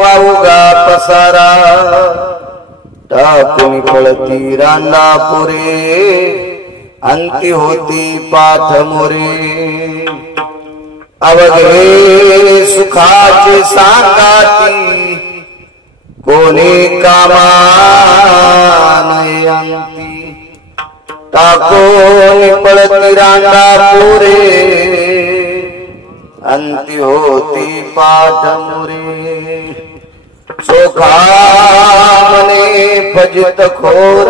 वाऊगा पसारा टाकून पळती रांडा पुरे अंती होती पाठ मोरे अवघे सुखाचे सांगाती कोणी कामा नाही अंती टाकून पळती रांडा पुरे अंती होती पाठ मोरे चोखा मने फजित खोर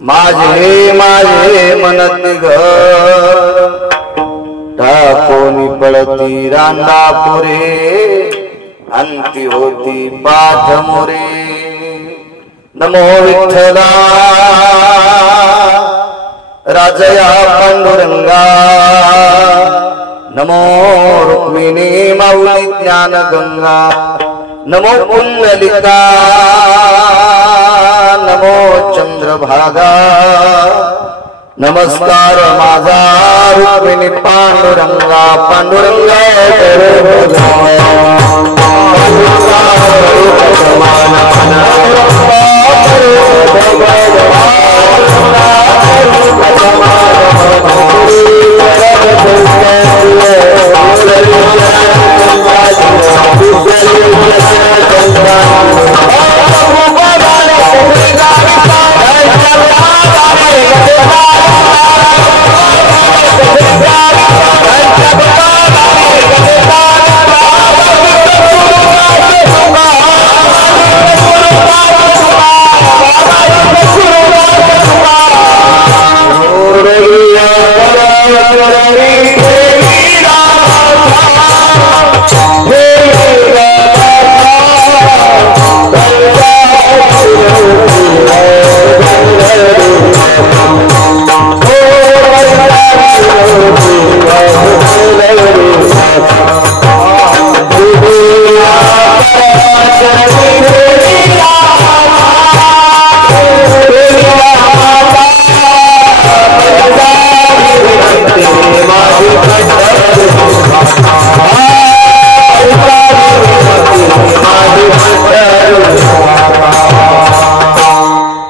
माझे माझे मनत घर टाकोनी पळती रांडा पुरे अंती होती पाठ मोरे नमो विठ्ठला राजया पांडुरंगा नमो रुक्मिणी माऊली ज्ञान गंगा नमो पुंडलिका नमो चंद्रभागा नमस्कार माझा रुक्मिणी पांडुरंगा पांडुरंगा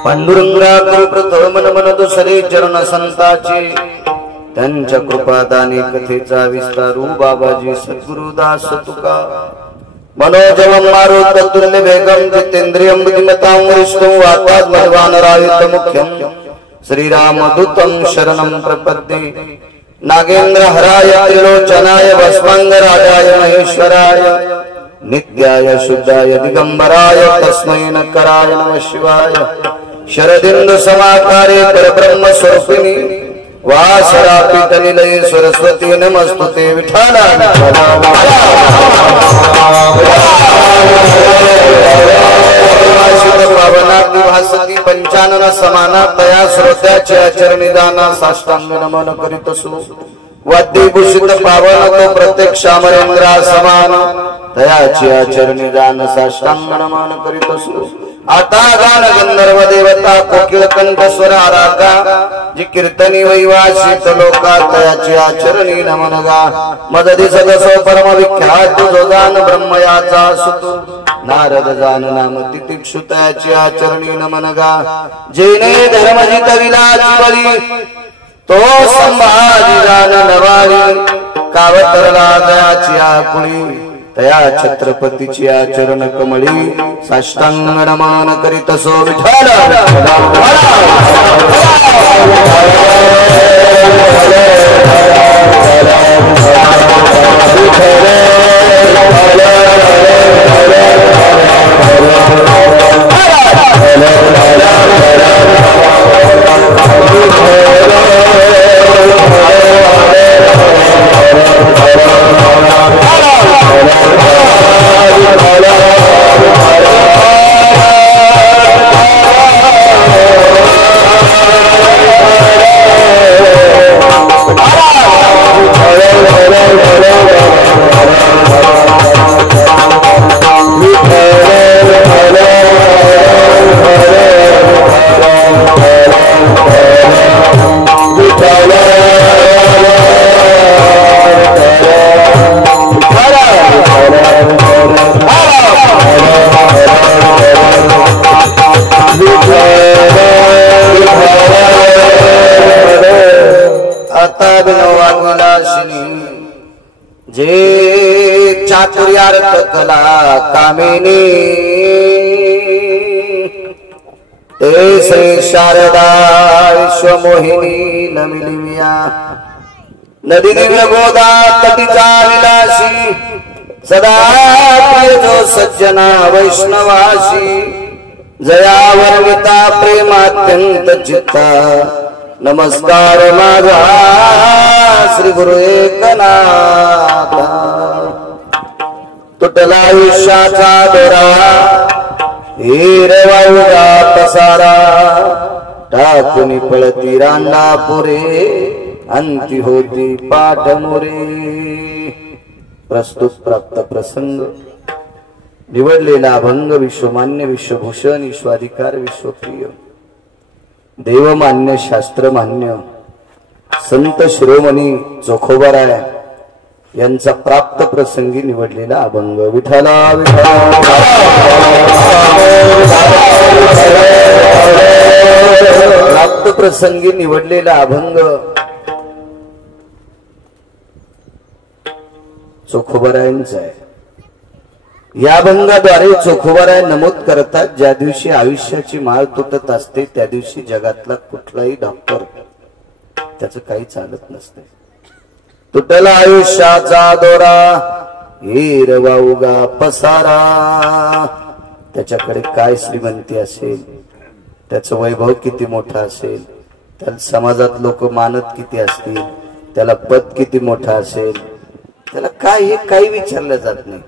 पांडुरंगा प्रथम मन दुसरे चरण संताचे त्यांच्या कृपादानी कथेचा विस्तारू बाबाजी सद्गुरुदास तुका मनोजवम मारुत तुल्य वेगम जितेंद्रियम बुद्धिमतां वरिष्ठं वातात् मध्वानरायुत मुख्यं श्रीरामदूतं शरणं प्रपद्ये नागेंद्र हराय त्रिलोचनाय भस्मांगराजाय महेश्वराय नित्याय शुद्धाय दिगंबराय तस्मै नकराय नमः शिवाय शरदिंदु समाकारे परब्रह्म स्वरूपिणी वासरापित निलये सरस्वती नमस्तुते विठ्ठला पावनाती भासती पंचानन समाना तया श्रोत्याच्या चरणिदाना साष्टांग नमन करीतसु वाद्यभूषित पावन तो प्रत्यक्षामरेंद्रा समान तयाची चरणिदान साष्टांग नमन करीतसु आता गान गंधर्व देवता कोकिळ कंठ स्वर आरागा जी कीर्तनी वैवासित लोका तयाची आचरणी नमन गा मददी सदसो परम विख्यात जोगान ब्रह्मयाचा सुत नारद जान नाम तितिक्षु तयाची आचरणी नमन गा जैने धर्मजित विलाची बळी तो संभाजी जान नवारी कावतरला दयाची आकुळी तया छत्रपतीची आचरण कमळी साष्टांग नमन करीतसो विठ्ठल जे चातुर्यार्थ कला कामिनी ते श्री शारदा विश्वमोहिनी नमिलिया नदी दिव्य गोदा तटीचा विलासी सदा प्रिय जो सज्जना वैष्णवासी जया वर्विता प्रेमात्यंत चित्ता नमस्कार माझा श्री गुरु एकनाथ तुटला आयुष्याचा दोरा हिरवा पसारा टाकून पळती रांना पुरे अंती होती पाठ मोरे प्रस्तुत प्राप्त प्रसंग निवडलेला अभंग विश्वमान्य विश्वभूषण विश्वाधिकार विश्वप्रिय देवमान्य शास्त्रमान्य संत शिरोमणी चोखोबाराय यांचा प्राप्त प्रसंगी निवडलेला अभंग विठ्ठला प्राप्त प्रसंगी निवडलेला अभंग चोखोबारायांचा आहे। या अभंगाद्वारे चोखोबाराय नमूद करतात ज्या दिवशी आयुष्याची माळ तुटत असते त्या दिवशी जगातला कुठलाही डॉक्टर त्याचं काही चालत नसते। तुटला आयुष्याचा दोरा हिरवा उगा पसारा त्याच्याकडे काय श्रीमंती असेल त्याचं वैभव किती मोठा असेल त्याला समाजात लोक मानत किती असतील त्याला पद किती मोठा असेल त्याला काय हे काही विचारलं जात नाही।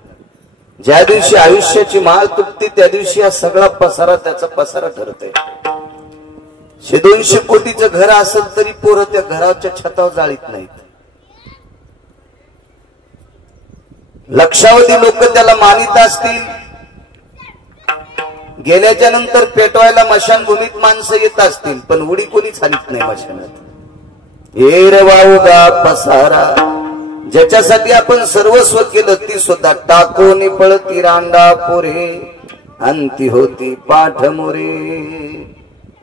ज्या दिवशी आयुष्याची माळ तुटते त्या दिवशी हा सगळा पसारा त्याचा पसारा ठरतोय। 100-200 कोटीचं घर असेल तरी पोरं त्या घराच्या छतावर जाळीत नाहीत। लक्षावधी लोक त्याला मानित असतील गेल्याच्या नंतर पेटवायला मशानभूमीत माणसं येत असतील पण उडी कोणीच हाणीत नाही मशानात। एरवा उगा पसारा ज्याच्यासाठी आपण सर्वस्व केलं ती सुद्धा टाकून पळती रांडा पुरे अंती होती पाठ मोरे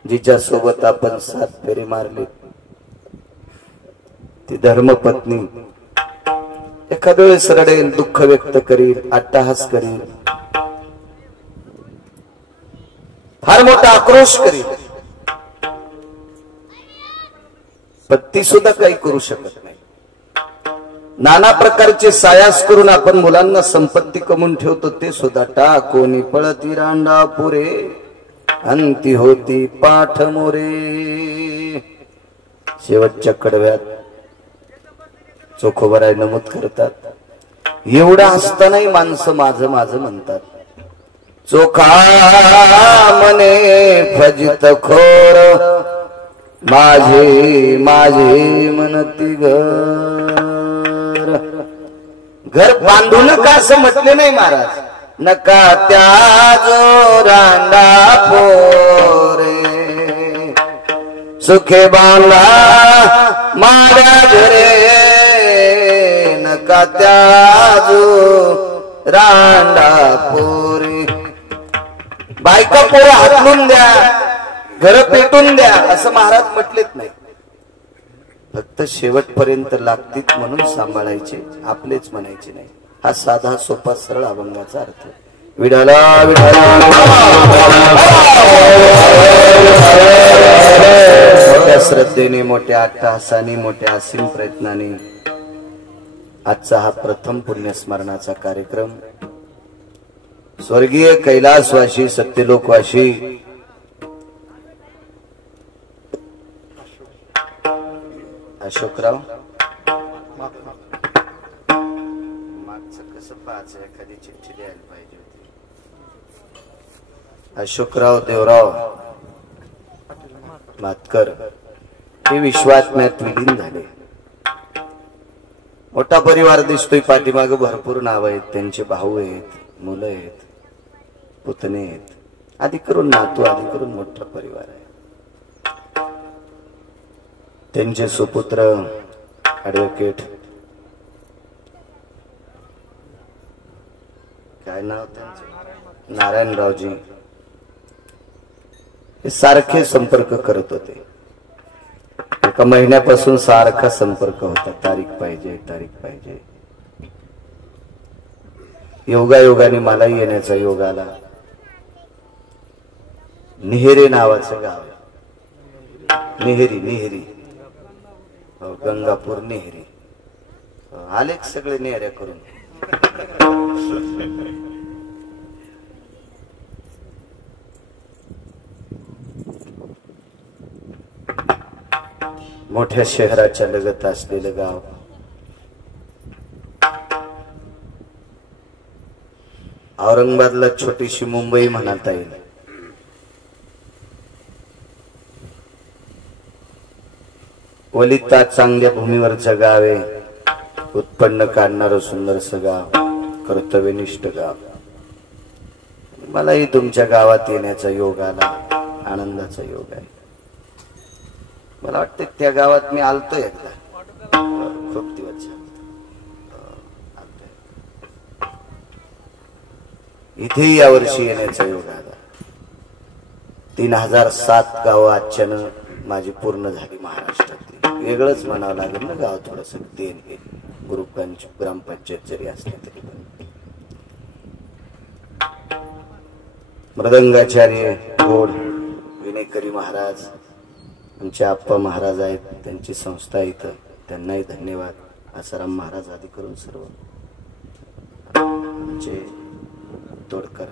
जिच्या सोबत आपण 7 फेरे मारले ती धर्मपत्नी एखाद्या वेळेस रडेल दुःख व्यक्त करील अट्टहास करील फार मोठा आक्रोश करील पण ती सुद्धा काही करू शकत नाही। नाना प्रकारचे सायास करून आपण मुलांना संपत्ती कमवून ठेवतो ते सुद्धा टाकून पळती रांडा पुरे अंती होती पाठ मोरे। शेवटच्या कडव्यात चोखोबाराय नमूद करतात एवढा असतानाही माणसं माझं माझं म्हणतात चोखा मने फजित खोर माझे माझे म्हणती घर बांधू नका असं म्हटले नाही महाराज नका त्या जो रांडा पोरे सुखे बांधा माझ्या घरे नका त्या जो रांडा पोरे। बायका पोरं हाकलून द्या घर पेटून द्या असं महाराज म्हटलेत नाही फक्त शेवटपर्यंत लागतील म्हणून सांभाळायचे आपलेच म्हणायचे नाही। हा साधा सोपा सरळ अभंगाचा अर्थ। विठाला विठाला मोठ्या श्रद्धेने मोठ्या अट्टहासाने मोठ्या असीम प्रयत्नाने आजचा हा प्रथम पुण्यस्मरणाचा कार्यक्रम स्वर्गीय कैलासवासी सत्यलोकवासी अशोकराव मागचं कसं पाहायचं एखादी चिठ्ठी द्यायला पाहिजे होती। अशोकराव देवराव मातकर हे विश्वात्म्यात विलीन झाले। मोठा परिवार दिसतोय पाठीमागे भरपूर नाव आहेत त्यांचे भाऊ आहेत मुलं आहेत पुतणे आहेत आधी करून नातू आधी करून मोठा परिवार आहे। त्यांचे सुपुत्र ॲडव्होकेट काय नाव त्यांचे नारायणरावजी हे सारखे संपर्क करत होते। एका महिन्यापासून सारखा संपर्क होता, तारीख पाहिजे तारीख पाहिजे. योगायोगाने मलाही येण्याचा योग आला. निहेरे नावाचं गाव, निहेरी निहेरी गंगापूर निहेरी. आलेच सगळे निहेऱ्या करून. मोठ्या शहराच्या लगत असलेलं गाव. औरंगाबादला छोटीशी मुंबई म्हणता येईल. वलिता चांगल्या भूमीवरचं गाव आहे. उत्पन्न काढणारं सुंदरसं गाव, कर्तव्यनिष्ठ गाव. मलाही तुमच्या गावात येण्याचा योग आला, आनंदाचा योग आहे. मला वाटतं त्या गावात मी आलतो एकदा, खूप दिवस झाले. इथेही यावर्षी येण्याचा योग आला. 3007 गावं आजच्यानं माझी पूर्ण झाली महाराष्ट्रातली. वेगळंच म्हणावं लागेल ना गाव, थोडस देण हे ग्रामपंचायत जरी असले तरी पण. मृदंगाचार्य गोड विनेकरी महाराज, आमचे आप्पा महाराज आहेत, त्यांची संस्था इथं, त्यांनाही धन्यवाद. आसाराम महाराज आदी करून सर्व आमचे तोडकर.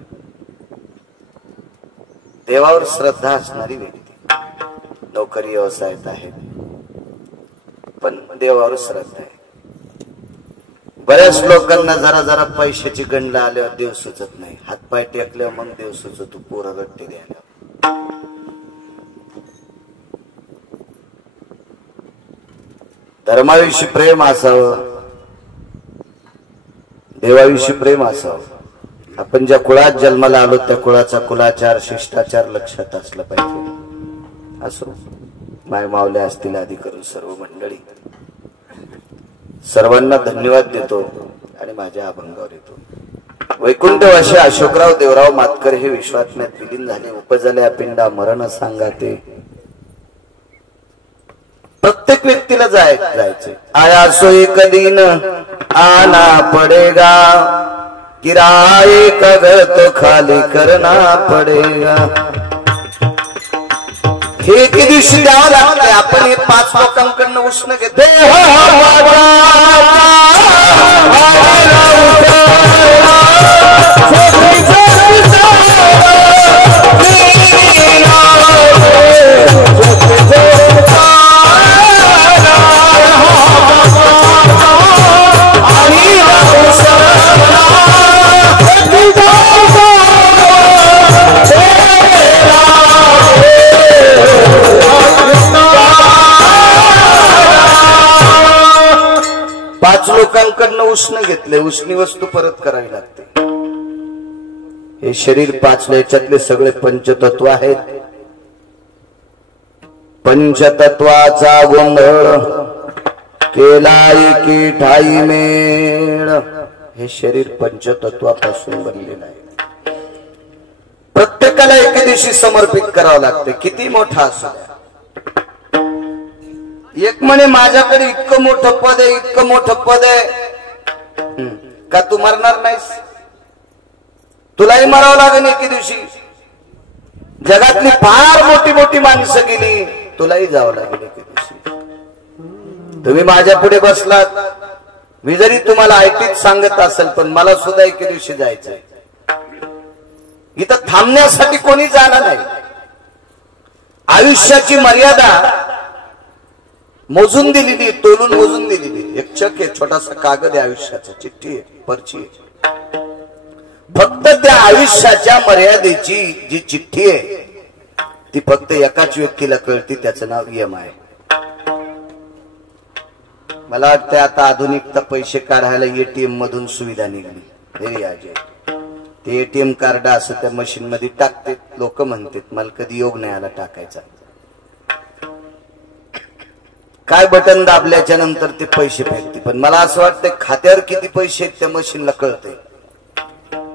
देवावर श्रद्धा असणारी व्यक्ती, नोकरी व्यवसायात आहे पण देवावर श्रद्धा आहे. बऱ्याच लोकांना जरा जरा पैशाची गंडला आल्यावर देव सुचत नाही, हातपाय टेकल्यावर मग देव सुचतो, पोरं रट्टे द्यायला. धर्माविषयी प्रेम असावं, देवाविषयी प्रेम असावं. आपण ज्या कुळात जन्माला आलो त्या कुळाचा कुलाचार शिष्टाचार लक्षात असला पाहिजे. असो माय मावल्या असतील आदी करून सर्व मंडळी, सर्वांना धन्यवाद देतो आणि माझ्या अभंगावर येतो. वैकुंठवासी अशोकराव देवराव मातकर हे विश्वात्म्यात विलीन झाले. उपजल्या पिंडा मरण सांगाते. प्रत्येक व्यक्तीला जायचे. आया सो एक दिन आना पडेगा, किराए का घर तो खाली करना पडेगा. हे एके दिवशी द्यावं लागतंय. आपण हे 5 लोकांकडनं उष्ण घेतो. लोकांकडनं उष्ण घेतले, उष्णी वस्तू परत करावी लागते. हे शरीर 5 याच्यातले सगळे पंचतत्व आहेत. पंचतत्वाचा गोंधळ केला एकी ठाई मेळ. हे शरीर पंचतत्वापासून बनलेलं आहे. प्रत्येकाला एके दिवशी समर्पित करावं लागते, किती मोठा असो. एक म्हणे माझ्याकडे इतकं मोठं पद आहे, इतकं मोठं पद आहे. का तू मरणार नाहीस? तुलाही मरावं लागेल एके दिवशी. जगातली फार मोठी मोठी माणसं गेली, तुलाही जावं लागेल एके दिवशी. तुम्ही माझ्या पुढे बसलात, मी जरी तुम्हाला ऐटीत सांगत असेल पण मला सुद्धा एके दिवशी जायचंय. इथं थांबण्यासाठी कोणी जाणार नाही. आयुष्याची मर्यादा मोजून दिलेली, तोलून मोजून दिलेली. एक चक आहे, छोटासा कागद आहे आयुष्याचा, चिठ्ठी आहे, पर्ची आहे. फक्त त्या आयुष्याच्या मर्यादेची जी चिठ्ठी आहे ती फक्त एकाच व्यक्तीला कळती, त्याचं नाव यम आहे. मला वाटतं आता आधुनिकता पैसे काढायला एटीएम मधून सुविधा निघाली. ते एटीएम कार्ड असं त्या मशीन मध्ये टाकते. लोक म्हणतात मला कधी योग नाही आला टाकायचा. काय बटन दाबल्याच्या नंतर ते पैसे फेकते. पण मला असं वाटतं खात्यावर किती पैसे आहेत त्या मशीनला कळते.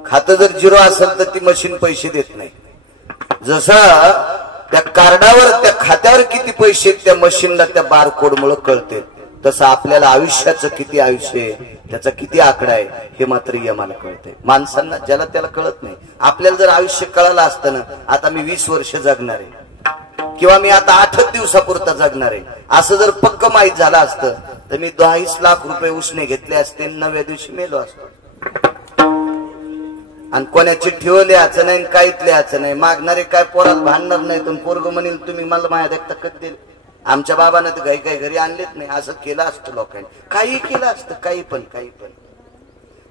खातं जर 0 असेल तर ती मशीन पैसे देत नाही. जसं त्या कार्डावर त्या खात्यावर किती पैसे त्या मशीनला त्या बारकोड मुळे कळते. तसं आपल्याला आयुष्याचं किती आयुष्य आहे, त्याचा किती आकडा आहे हे मात्र यमाला कळते. माणसांना ज्याला त्याला कळत नाही. आपल्याला जर आयुष्य कळालं असतं ना, आता मी 20 वर्ष जगणार आहे किंवा मी आता 8 दिवसापुरता जगणार आहे असं जर पक्क माहीत झालं असतं तर मी 22 लाख रुपये उसने घेतले असते, 9व्या दिवशी मेलो असतो. आणि कोणाची ठेव लिहायचं नाही, काहीच लिहायचं नाही. मागणारे काय पोराला भांडणार नाही, तर पोरग म्हणेल तुम्ही मला माया देखता कधी दिल. आमच्या बाबानं तर काही घरी आणलेच नाही. असं केलं असतं लोकांनी, काही केलं असतं, काही पण.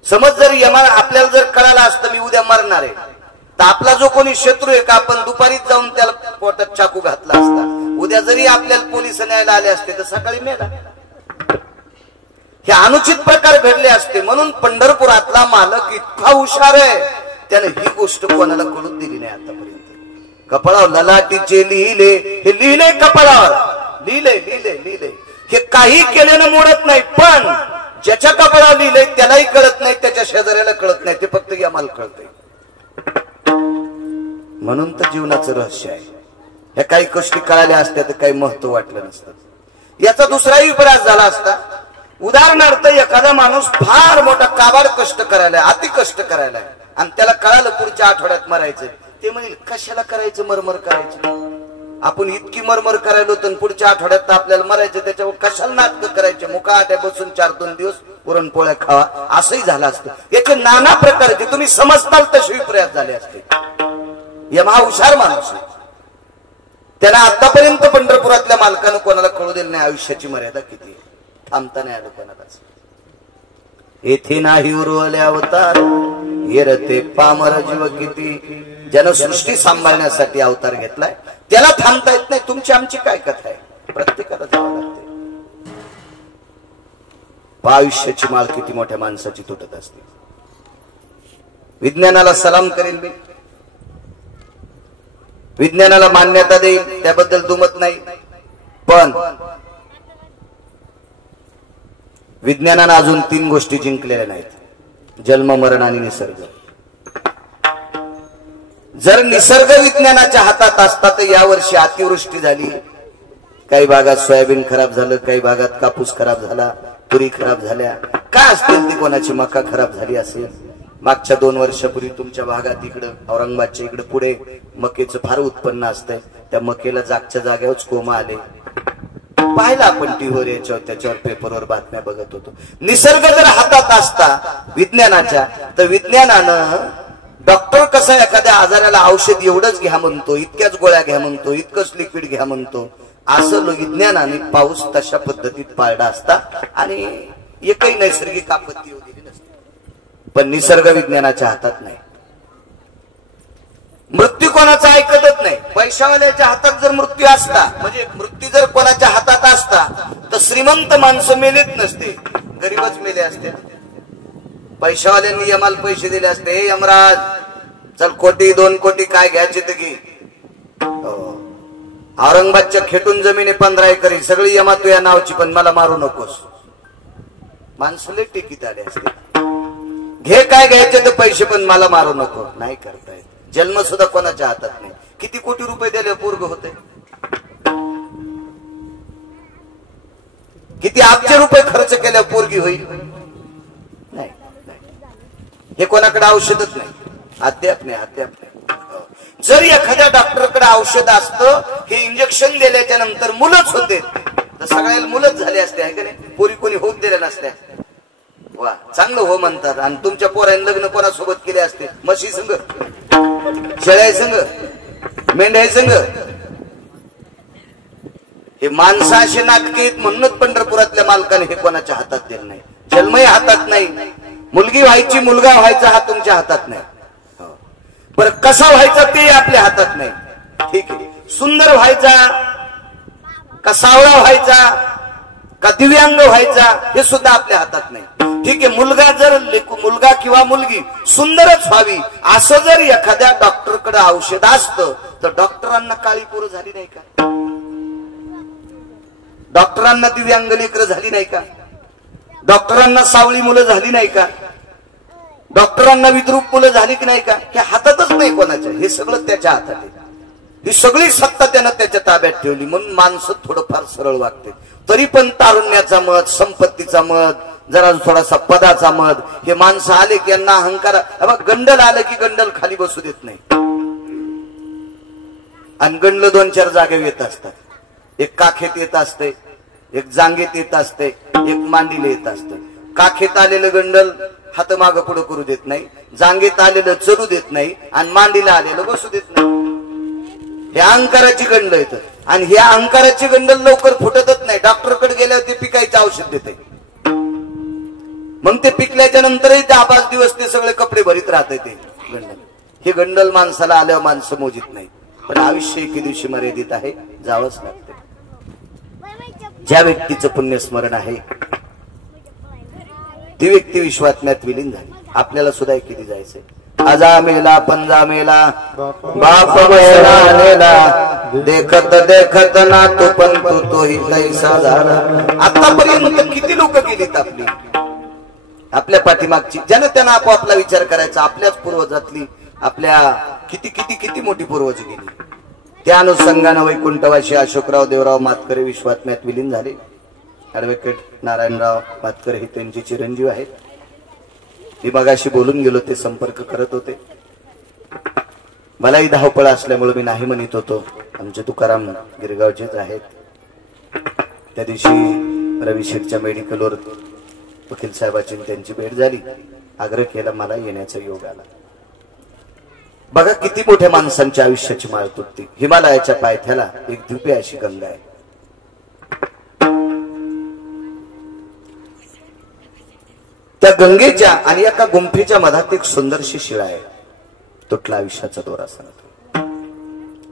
समज जर यमा आपल्याला जर कळालं असतं मी उद्या मरणार आहे, तर आपला जो कोणी शत्रू आहे का आपण दुपारीच जाऊन त्याला पोटात चाकू घातला असता. उद्या जरी आपल्याला पोलिस न्यायला आले असते तर सकाळी मेला. हे अनुचित प्रकार घडले असते. म्हणून पंढरपुरातला मालक इतका हुशार आहे, त्याने ही गोष्ट कोणाला कळून दिली नाही आतापर्यंत. कपाळावर ललाटीचे लिहिले, हे लिहिले कपाळावर, लिहिले. हे काही केल्यानं मोडत नाही, पण ज्याच्या कपाळावर लिहिले त्यालाही कळत नाही, त्याच्या शेजाऱ्याला कळत नाही, ते फक्त आम्हाला कळतंय. म्हणून तर जीवनाचं रहस्य आहे. ह्या काही गोष्टी कळाल्या असत्या तर काही महत्व वाटलं नसतं. याचा दुसराही विपरीत झाला असता. उदाहरणार्थ एखादा माणूस फार मोठा काबाड कष्ट करायला, अति कष्ट करायला, आणि त्याला कळालं पुढच्या आठवड्यात मरायचं, ते म्हणेल कशाला करायचं, मरमर करायचं. आपण इतकी मरमर करायलो तर पुढच्या आठवड्यात आपल्याला मरायचं, त्याच्यावर कशाला नाटक करायचे. मुकाट्या बसून 4-2 दिवस पुरणपोळ्या खावा, असंही झालं असतं. याचे नाना प्रकारचे तुम्ही समजताल तसे विपर्यास झाले असते. यमा हुशार माणूस आहे. त्याला आतापर्यंत पंढरपुरातल्या मालकानं कोणाला कळू दिलं नाही आयुष्याची मर्यादा किती, थांबता नाही आलं कोणालाच. येथे नाही उरवले अवतार, येरते पामर जीव किती. ज्यानं सृष्टी सांभाळण्यासाठी अवतार घेतलाय त्याला थांबता येत नाही. तुमची आमची काय कथा आहे, प्रत्येकाला जावं लागते. आयुष्याची माळ किती मोठ्या माणसाची तुटत असते. विज्ञानाला सलाम करेल मी, विज्ञानाला मान्यता देईल, त्याबद्दल दुमत नाही. पण विज्ञानानं अजून 3 गोष्टी जिंकलेल्या नाहीत, जन्म, मरण आणि निसर्ग. जर निसर्ग विज्ञानाच्या हातात असता तर यावर्षी अतिवृष्टी झाली, काही भागात सोयाबीन खराब झालं, काही भागात कापूस खराब झाला, तुरी खराब झाल्या, काय असतील ती, कोणाची मका खराब झाली असेल. मागच्या 2 वर्षापूर्वी तुमच्या भागात इकडं औरंगाबादच्या इकडे पुढे मकेचं फार उत्पन्न असतंय. त्या मकेला जागच्या जागेवरच कोंब आले. पाहिलं आपण टीव्हीवर, याच्यावर त्याच्यावर पेपरवर बातम्या बघत होतो. निसर्ग जर हातात असता विज्ञानाच्या, तर विज्ञानानं डॉक्टर कसं एखाद्या आजाराला औषध एवढंच घ्या म्हणतो, इतक्याच गोळ्या घ्या म्हणतो, इतकंच लिक्विड घ्या म्हणतो, असं विज्ञानाने पाऊस तशा पद्धतीत पाळला असता आणि एकही नैसर्गिक आपत्ती होती नसती. पण निसर्ग विज्ञानाच्या हातात नाही. मृत्यू कोणाचा ऐकतच नाही. पैशावाल्याच्या हातात जर मृत्यू असता, म्हणजे मृत्यू जर कोणाच्या हातात असता तर श्रीमंत माणसं मेलेत नसते, गरीबच मेले असते. पैशावाल्यांनी यमाला पैसे दिले असते, हे यमराज चल 1-2 कोटी काय घ्यायचे तर घे. औरंगाबादच्या खेटून जमिनी 15 एकर सगळी यमा तुझ्या नावची, पण मला मारू नकोस. माणसं लय टिकीत आले असते, घे काय घ्यायचे तर पैसे, पण मला मारू नको. नाही करतायत. जन्म सुद्धा कोणाच्या हातात नाही. किती कोटी रुपये दिले पोरग होते, किती अब्ज रुपये खर्च केल्या पोरगी होईल. नाही, हे कोणाकडे औषधच नाही, अद्याप नाही. जर एखाद्या डॉक्टरकडे औषध असतं, हे इंजेक्शन दिल्याच्या नंतर मुलंच होते तर सगळ्याला मुलंच झाले असते, आहे का नाही. पोरी कोणी होत दिल्या नसत्या. वा, चांगलं हो म्हणतात. आणि तुमच्या पोरांनी लग्न कोणासोबत केले असते, म्हशी संघ, शेळ्या संघ, मेंढ्या संघ. हे माणसं असे नाटके आहेत. म्हणूनच पंढरपुरातल्या मालकाने हे कोणाच्या हातात दिलं नाही. जन्मही हातात नाही, मुलगी व्हायची, मुलगा व्हायचा हा तुमच्या हातात नाही. बरं, कसा व्हायचा ते आपल्या हातात नाही. ठीक आहे, सुंदर व्हायचा का सावळा व्हायचा का दिव्यांग व्हायचा हे सुद्धा आपल्या हातात नाही. ठीक आहे, मुलगा किंवा मुलगी सुंदरच व्हावी असं जर एखाद्या डॉक्टरकडे औषध असतं तर डॉक्टरांना काळी पोरं झाली नाही का, डॉक्टरांना दिव्यांग लेकरं झाली नाही का, डॉक्टरांना सावळी मुलं झाली नाही का, डॉक्टरांना विद्रूप मुलं झाली की नाही का. हे हातातच नाही कोणाच्या, हे सगळं त्याच्या हातात आहे. ही सगळी सत्ता त्यानं त्याच्या ताब्यात ठेवली, म्हणून माणसं थोडंफार सरळ वागते. तरी पण तारुण्याचा मत, संपत्तीचा मत, जरा थोडासा पदाचा मत, हे माणसं आले की यांना अहंकार. गंडल आलं की गंडल खाली बसू देत नाही, आणि गंडल 2-4 जागे येत असतात. एक काखेत येत असते, एक जांगेत येत असते, एक मांडीला येत असते. काखेत आलेलं गंडल हात मागं पुढं करू देत नाही, जांगेत आलेलं चलू देत नाही, आणि मांडीला आलेलं बसू देत नाही. हे अहंकाराची गंडल येतं, आणि हे अहंकाराची गंडल लवकर फुटतच नाही. डॉक्टरकडे गेल्यावर ते पिकायचं औषध देते, मग ते पिकल्याच्या नंतरही 10-5 दिवस ते सगळे कपडे भरीत राहते ते गंडल. हे गंडल माणसाला आल्यावर माणसं मोजित नाही. पण आयुष्य एके दिवशी मर्यादित आहे, जावंच लागते. ज्या व्यक्तीचं पुण्य स्मरण आहे ती व्यक्ती विश्वात्म्यात विलीन झाली. आपल्याला सुद्धा किती जायचंय. आजा मेला पंजा मेला बाप मेला, देखत देखत ना तो पण तोही कैसा झाला. आतापर्यंत किती लोक गेलीत आपली, आपल्या पाठीमागची, ज्यानं त्यांना आपोआपला विचार करायचा. आपल्याच पूर्वजातली आपल्या किती किती किती मोठी पूर्वज गेली. त्या अनुषंगानं वैकुंठवासी अशोकराव देवराव मातकरे विश्वात्म्यात विलीन झाले. ऍडव्होकेट नारायणराव मातकरे हे त्यांचे चिरंजीव आहेत. मी मगाशी बोलून गेलो, ते संपर्क करत होते. मलाही धावपळ असल्यामुळे मी नाही म्हणत होतो. आमचे तुकाराम गिरगावचेच आहेत. त्या दिवशी रविशेठच्या मेडिकलवर वकील साहेबांची त्यांची भेट झाली. आग्रह केला, मला येण्याचा योग आला. बघा किती मोठ्या माणसांच्या आयुष्याची माळ तुटते. हिमालयाच्या पायथ्याला एक दिव्य अशी गंगा आहे. त्या गंगेच्या आणि एका गुंफेच्या मधात एक सुंदरशी शिळा आहे. तुटला आयुष्याचा दोरा सांगतो.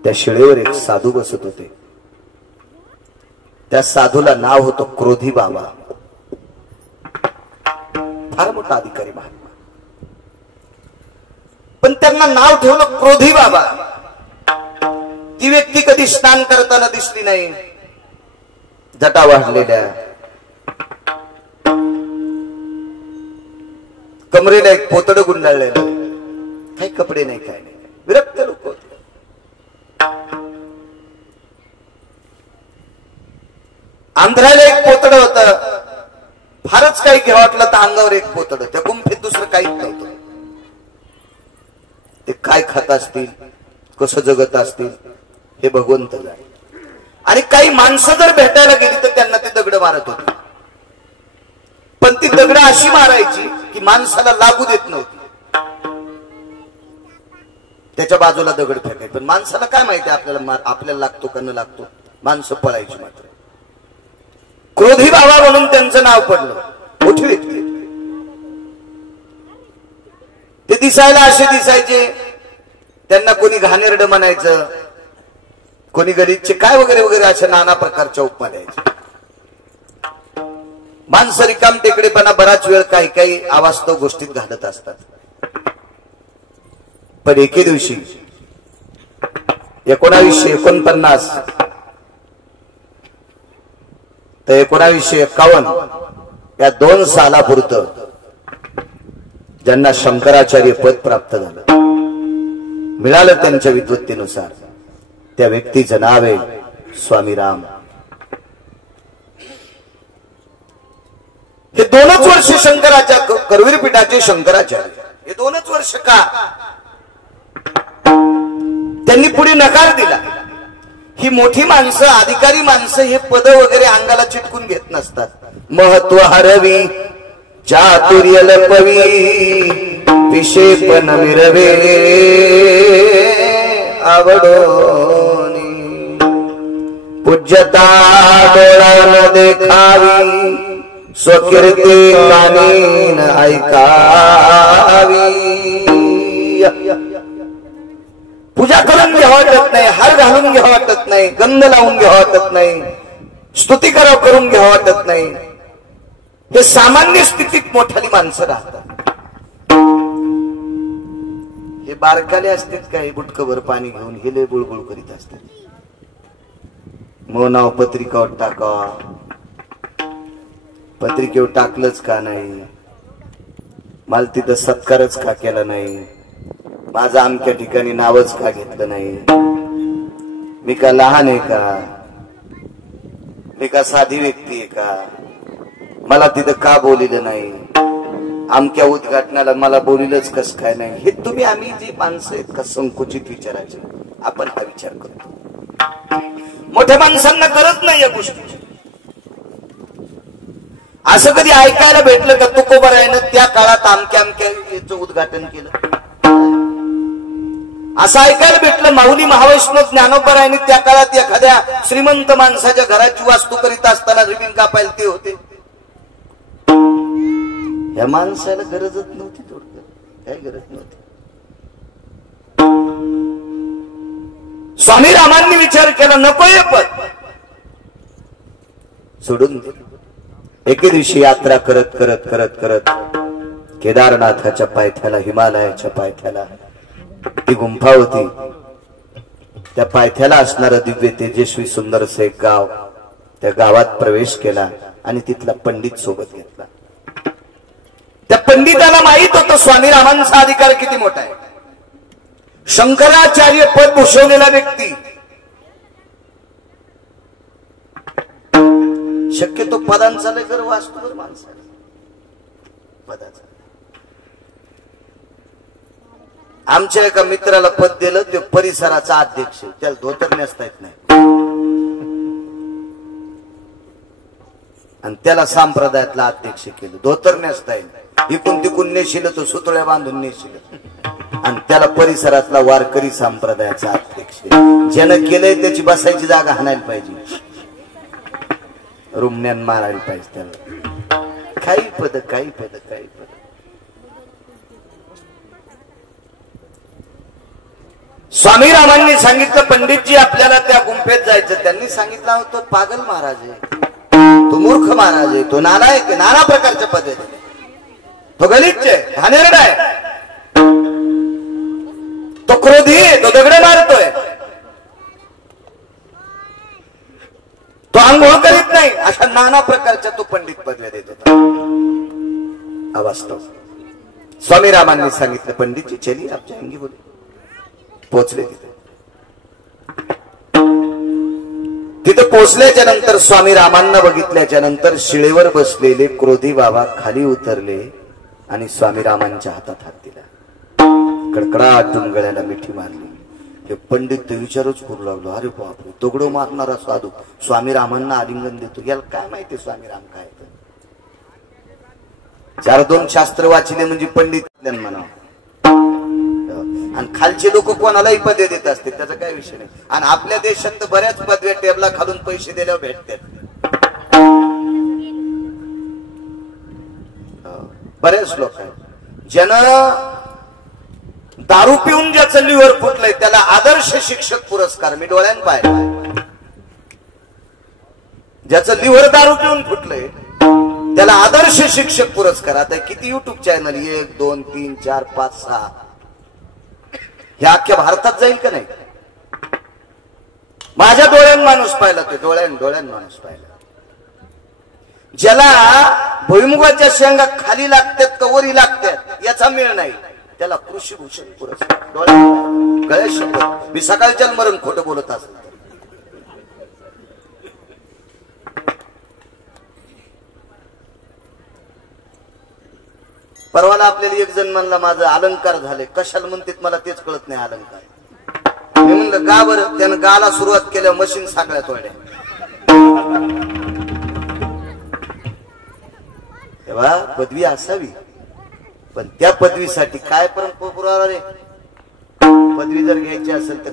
त्या शिळेवर एक साधू बसत होते. त्या साधूला नाव होतं क्रोधी बाबा. फार मोठा अधिकारी महात्मा, पण त्यांना नाव ठेवलं क्रोधी बाबा. ती व्यक्ती कधी स्नान करताना दिसली नाही. जटा वाढलेल्या, कमरेला एक पोतड गुंडाळलेलं, काही कपडे नाही, काय नाही, विरक्त लोक होते. आंध्राला एक पोतड होत. फारच काही घ्यावं वाटलं तर अंगावर एक पोतड. त्या गुंफेत दुसरं काहीच नव्हतं. ते काय खात असतील, कसं जगत असतील, हे भगवंत जाणे. आणि काही माणसं जर भेटायला गेली तर त्यांना ते दगड मारत होते. पण ती दगड अशी मारायची की माणसाला लागू देत नव्हती. त्याच्या बाजूला दगड फेकायचे, पण माणसाला काय माहिती आपल्याला लागतो का न लागतो. माणसं पळायची मात्र. क्रोधी बाबा म्हणून त्यांचं नाव पडलं. मोठी व्यक्ती. ते दिसायला असे दिसायचे. त्यांना कोणी घाणेरडं म्हणायचं, कोणी गरीबचे काय वगैरे वगैरे अशा नाना प्रकारच्या उपमा द्यायचे. माणसं रिकाम टेकडेपणा बराच वेळ काही काही अवास्तव गोष्टीत घालत असतात. पण एके दिवशी 1949 ते 1951 या 2 सालापुरतं ज्यांना शंकराचार्य पद प्राप्त झालं, मिळालं त्यांच्या विद्वत्तेनुसार, त्या व्यक्तीचं नाव आहे स्वामी राम. हे 2च वर्ष शंकराच्या करवीर पीठाचे शंकराचार्य. हे 2च वर्ष का त्यांनी पुढे नकार दिला. ही मोठी माणसं, अधिकारी माणसं हे पद वगैरे अंगाला चिटकून घेत नसतात. महत्व हरवी, चातुर्य लपवी, विषेपण मिरवे आवडोनी. पूज्यता डोळ्यानं देखावी, स्वकीर्ती कानीन ऐकावी. पूजा करून घ्या वाटत नाही, हार घालून घ्या वाटत नाही, गंध लावून घ्या वाटत नाही, स्तुती कराव करून घ्या वाटत नाही. हे सामान्य स्थितीत मोठाली माणसं राहतात. हे बारकाले असतात काही गुटकभर पाणी घेऊन हे लय बुळबुळ करीत असतात. मो नाव पत्रिकावर टाका, पत्रिकेवर टाकलंच का नाही, मला तिथं सत्कारच का केला नाही, माझं आमच्या ठिकाणी नावच का घेतलं नाही. मी का लहान आहे का, मी का साधी व्यक्ती आहे का, मला तिथं का बोलिलं नाही, आमक्या उद्घाटनाला मला बोलिलंच कस काय नाही, हे तुम्ही आम्ही जी माणसं आहेत का संकुचित विचारायचे, आपण हा विचार करतो. मोठ्या माणसांना करत नाही या गोष्टी. असं कधी ऐकायला भेटलं का तुकोबरायनं त्या काळात आमक्या आमक्या उद्घाटन केलं, असं ऐकायला भेटलं माऊली महावैष्णव ज्ञानोबरायने त्या काळात एखाद्या श्रीमंत माणसाच्या घराची वास्तू करीत असताना रिबीन कापायला ते होते. या माणसाला गरजच नव्हती, थोडक्यात काही गरज नव्हती. स्वामी रामांनी विचार केला नकोय पद सोडून दे. एके दिवशी यात्रा करत करत करत करत केदारनाथाच्या पायथ्याला, हिमालयाच्या पायथ्याला ती गुंफा होती. त्या पायथ्याला असणारं दिव्य तेजस्वी सुंदरसे एक गाव, त्या गावात प्रवेश केला आणि तिथला पंडित सोबत घेतला. त्या पंडिताला माहित होतं स्वामी रामांचा अधिकार किती मोठा आहे. शंकराचार्य पद भूषवलेला व्यक्ती, शक्यतो पदांचा लय गर्व असतो बरं माणसाला, पदाचा. आमच्या एका मित्राला पद दिलं, तो परिसराचा अध्यक्ष, त्याला धोतर नेसता येत नाही आणि त्याला संप्रदायातला अध्यक्ष केलं. धोतर नेसता येईल, इकून तिकून नेशिल तो सुतळ्या बांधून नेशिल आणि त्याला परिसरातला वारकरी संप्रदायाचा अध्यक्ष. ज्यानं केलंय त्याची बसायची जागा हाणायला पाहिजे, रुमण्यान मारायला पाहिजे त्याला. काही पद काही पद काही पद. स्वामी रामांनी सांगितलं पंडितजी आपल्याला त्या गुंफेत जायचं. त्यांनी सांगितलं तो पागल महाराज आहे, तो मूर्ख महाराज आहे, तो नालायक आहे, नाना प्रकारच्या पद आहे, तो गलिच्छ आहे, घाणेरडा आहे, तो क्रोधी आहे, तो दगडे मारतोय, तो आंघोळ करीत नाही, अशा नाना प्रकारच्या तो पंडित पदव्या देत होता. अवास्तव. स्वामी रामांनी सांगितलं पंडितजी चलिए आप जाएंगे बोले. पोचले तिथे पोचल्याच्या नंतर स्वामी रामांना बघितल्याच्या नंतर शिळेवर बसलेले क्रोधी बाबा खाली उतरले आणि स्वामी रामांच्या हातात हात दिला. कडकडाटून गळ्याला मिठी मारली. हे पंडित ते विचारच करू लागलो, अरे बापरे, दगडो मारणारा साधू स्वामी रामांना आलिंगन देतो, याला काय माहिती स्वामी राम काय. 4-2 शास्त्र वाचले म्हणजे पंडित म्हणा. आणि खालचे लोक कोणालाही पदवी देत असते, त्याचा काय विषय नाही. आणि आपल्या देशात तर बऱ्याच पदव्या टेबला खालून पैसे दिल्यावर भेटतात. बरेच लोक आहेत ज्यानं दारू पिऊन ज्याचं लिव्हर फुटलंय त्याला आदर्श शिक्षक पुरस्कार मी डोळ्यानं पाहिला. ज्याचं लिव्हर दारू पिऊन फुटलंय त्याला आदर्श शिक्षक पुरस्कार. आता किती युट्यूब चॅनल, 1 2 3 4 5 6 ह्या अख्ख्या भारतात जाईल का नाही. माझ्या डोळ्यानं माणूस पाहिला, तो डोळ्यानं माणूस पाहिला. ज्याला भुईमुगाच्या शेंगा खाली लागतात का वरी लागतात याचा मेळ नाही, त्याला कृषीभूषण पुरस्कार. डोळ्यात गळ्यात शपथ, मी सकाळच्या मरण खोटं बोलत असेल. परवाला आपल्याला एक जण म्हणला माझं अलंकार झाले. कशाला म्हणतात मला तेच कळत नाही अलंकार. मी म्हणलं गा बरं. त्यानं गाला सुरुवात केल्या मशीन साकळ्या तोडल्या. तेव्हा पदवी असावी, पण त्या पदवीसाठी काय पुरावा रे. पदवी जर घ्यायची असेल तर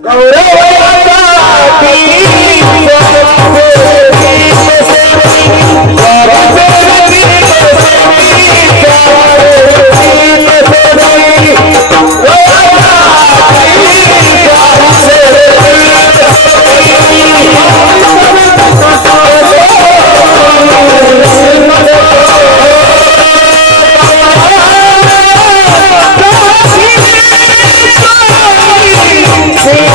Hey!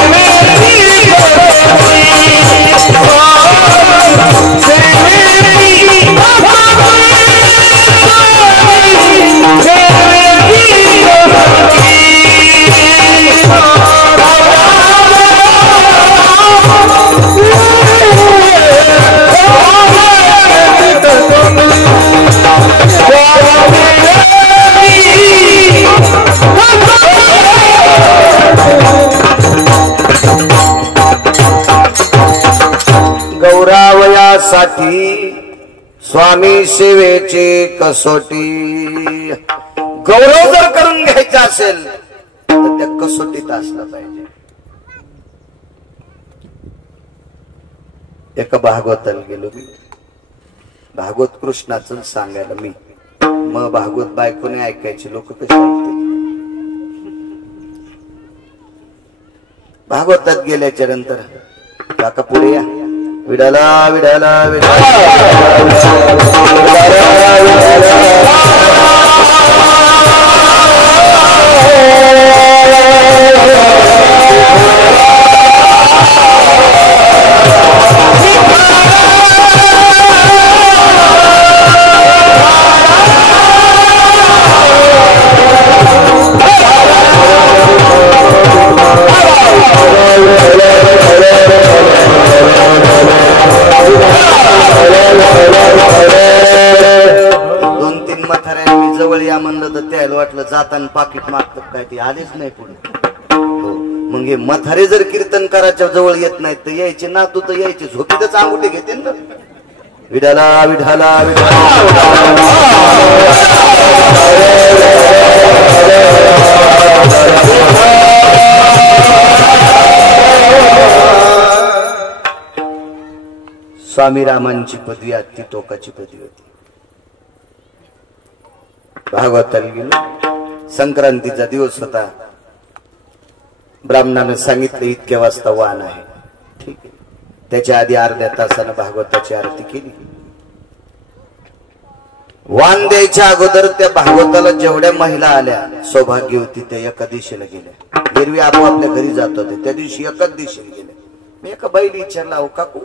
साठी स्वामी सेवेची कसोटी. गौरव जर करून घ्यायचा असेल तर त्या कसोटीत असलं पाहिजे. एका भागवताला गेलो मी. भागवत कृष्णाचं सांगायला मी. मग भागवत बायकोने ऐकायचे. लोक कसे ऐकते. भागवतात गेल्याच्या नंतर काका पुढे या. विडाला विडाला विडाला वाटलं जाताना पाकिट मागतात काय ते आलेच नाही पुढे. मग हे म्हातारे जर कीर्तनकाराच्या जवळ येत नाहीत तर यायचे ना तू तर यायचे झोपीतच अंगुठे घेते ना. विडाला विडाला स्वामी रामांची पदवी अति टोकाची पदवी होती. भागवताला गेलो. संक्रांतीचा दिवस होता. ब्राह्मणाने सांगितलं इतक्या वाजता वाण आहे. ठीक आहे. त्याच्या आधी अर्ध्या तासानं भागवताची आरती केली. वाण द्यायच्या अगोदर त्या भागवताला जेवढ्या महिला आल्या सौभाग्यवती त्या एका दिशेला गेल्या. एरवी आपापल्या घरी जात होते. त्या दिवशी एकाच दिशेने गेल्या. मी एका बाईला विचारला अहो काकू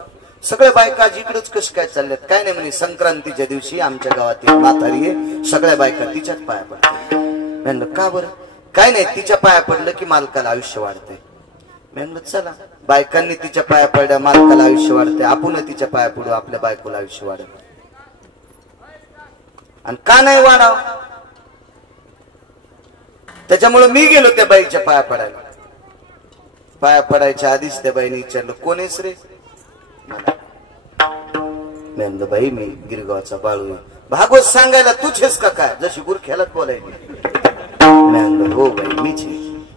सगळ्या बायका इकडेच कस काय चालल्यात. काय नाही म्हणे संक्रांतीच्या दिवशी आमच्या गावात म्हातारी आहे सगळ्या बायका तिच्याच पाया पडतात. म्हणलं का बरं. काय नाही तिच्या पाया पडलं की मालकाला आयुष्य वाढतंय. म्हणलं चला बायकांनी तिच्या पाया पडल्या मालकाला आयुष्य वाढते आपण तिच्या पाया पडू आपल्या बायकोला आयुष्य वाढत. आणि का नाही वाढाव. त्याच्यामुळे मी गेलो त्या बाईच्या पाया पडायला. पाया पडायच्या आधीच त्या बाईने विचारलं कोण आहेस रे. म्हणलं बाई मी गिरगावचा बाळू आहे. भागवत सांगायला तुझेच का काय जशी गुरख्यालाच बोलायची. म्हणलं हो बाई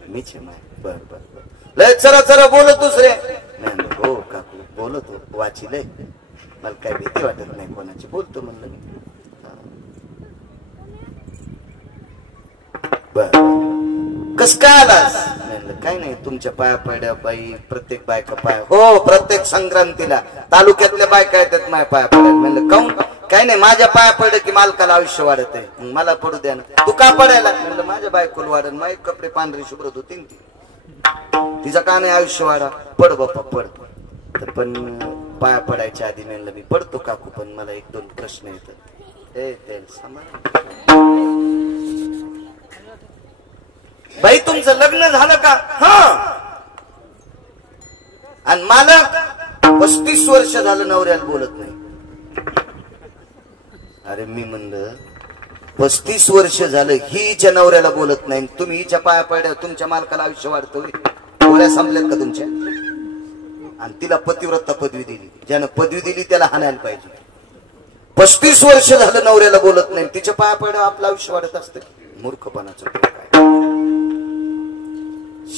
मीच बर बर बर लय चरा चरा बोलतोस रे. म्हणलं हो काकू बोलतो वाचिलय मला काय भीती वाटत नाही कोणाची बोलतो म्हणलं मी. बर कस काय आलास. म्हणलं काय नाही तुमच्या पाया पड्या बाई प्रत्येक बायका पाया. हो प्रत्येक संक्रांतीला तालुक्यातल्या बायका येतात माझ्या पाया पडायला. म्हणलं काऊन. काय नाही माझ्या पाया पडलं की मालकाला आयुष्य वाढत आहे. मग मला पडू द्या ना. तू का पडायला. म्हणलं माझ्या बायकोला वाढन माझे कपडे पांढरे शुभ्रत होती तिचा का नाही आयुष्य वाढा. पड बाप्पा पड. तर पण पाया पडायच्या आधी म्हणलं मी पडतो काकू पण मला एक दोन प्रश्न येतात. ते बाई तुमचं लग्न झालं का. हा. आणि मालक 35 वर्ष झालं नवऱ्याला बोलत नाही. अरे मी म्हणलं 35 वर्ष झालं ही हिच्या नवऱ्याला बोलत नाही. तुम्ही हिच्या पाया पडल्या तुमच्या मालकाला आयुष्य वाढतो. गोळ्या संपल्यात का तुमच्या. आणि तिला पतिव्रता पदवी दिली. ज्यानं पदवी दिली त्याला हाणायला पाहिजे. 35 वर्ष झालं नवऱ्याला बोलत नाही तिच्या पाया पडल्या आपलं आयुष्य वाढत असतं. मूर्खपणाचं काय.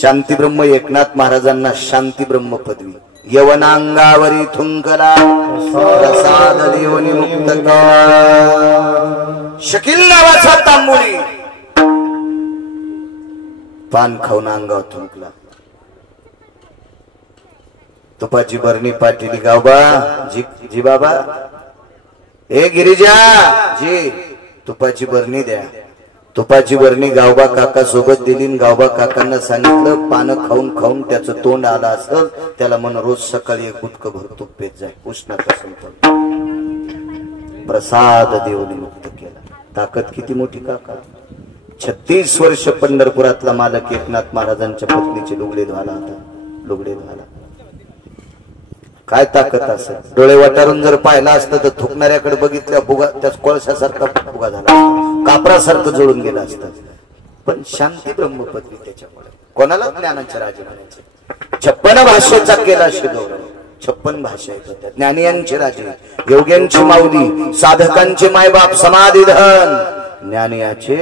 शांती ब्रह्म एकनाथ महाराजांना शांती ब्रह्म पदवी. यवनांगावरी थुंकला प्रसाद देवनी मुक्त शकील नावाचा तांबुली पान खाऊन अंगावर थुंकला. तुपाची भरणी पाटील गावबा जी बाबा ए गिरिजा जी तुपाची भरणी द्या. तुपाची भरणी गावबा काका सोबत दिली. गावबा काकांना सांगितलं पानं खाऊन खाऊन त्याचं तोंड आलं असेल त्याला म्हण रोज सकाळी एक गुटकं भर तूप पेत जाय. उष्णाचा संपल प्रसाद देवनी मुक्त केला. ताकद किती मोठी काका. 36 वर्ष पंढरपुरातला मालक एकनाथ महाराजांच्या पत्नीचे लुगडे धुवाला होता. लुगडे धुवाला काय ताकद असेल. डोळे वाटारून जर पाहिला असतं तर थुकणाऱ्याकडे बघितल्या भुगा त्या कोळशासारखा भुगा झाला कापरासारखं जोडून गेला असतं. पण शांती ब्रह्मपदवी त्याच्यामुळे कोणाला ज्ञानाचे राजे म्हणायचे. 56 भाषेचा केला शिगौरव. 56 भाषा आहेत होत्या. ज्ञानियांचे राजे, योग्यांची माऊली, साधकांचे मायबाप, समाधीधन, ज्ञानियाचे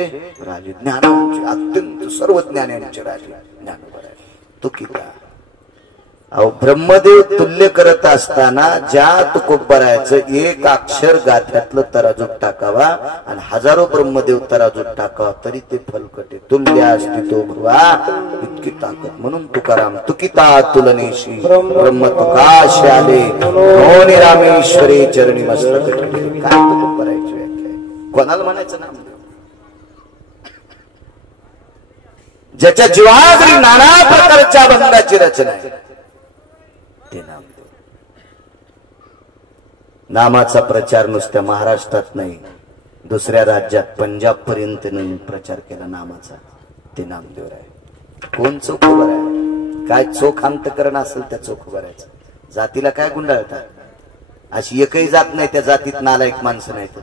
राजे, ज्ञानांचे अत्यंत सर्व ज्ञानांचे राजे ज्ञानोबा आहे. तुकिता अहो ब्रह्मदेव तुल्य करत असताना ज्या तुकोबरायचं एक अक्षर गाथ्यातलं तराजूत टाकावा आणि हजारो ब्रह्मदेव तराजूत टाकावा तरी ते फलकटे. तुल्य असती तो भवा इतकी ताकद. म्हणून तुकाराम तुकिता तुलनेशी ब्रह्म तुकाशी आले नोनी रामेश्वरी चरणी मस्तक ठेवले. काय तुकोबरायची व्याख्या आहे? कोणाला म्हणायचं नाम? ज्याच्या जीवाग्री नाना प्रकारच्या भंगाची रचना आहे ते नामदेव. नामाचा प्रचार नुसत्या महाराष्ट्रात नाही, दुसऱ्या राज्यात पंजाब पर्यंत प्रचार केला नामाचा. ते नामदेव आहे. कोण चोख उभं आहे? काय चोख अंतकरण असेल त्या चोख उभं राहायचं. जातीला काय गुंडाळतात? अशी एकही जात नाही त्या जातीत नालायक माणसं नाहीत.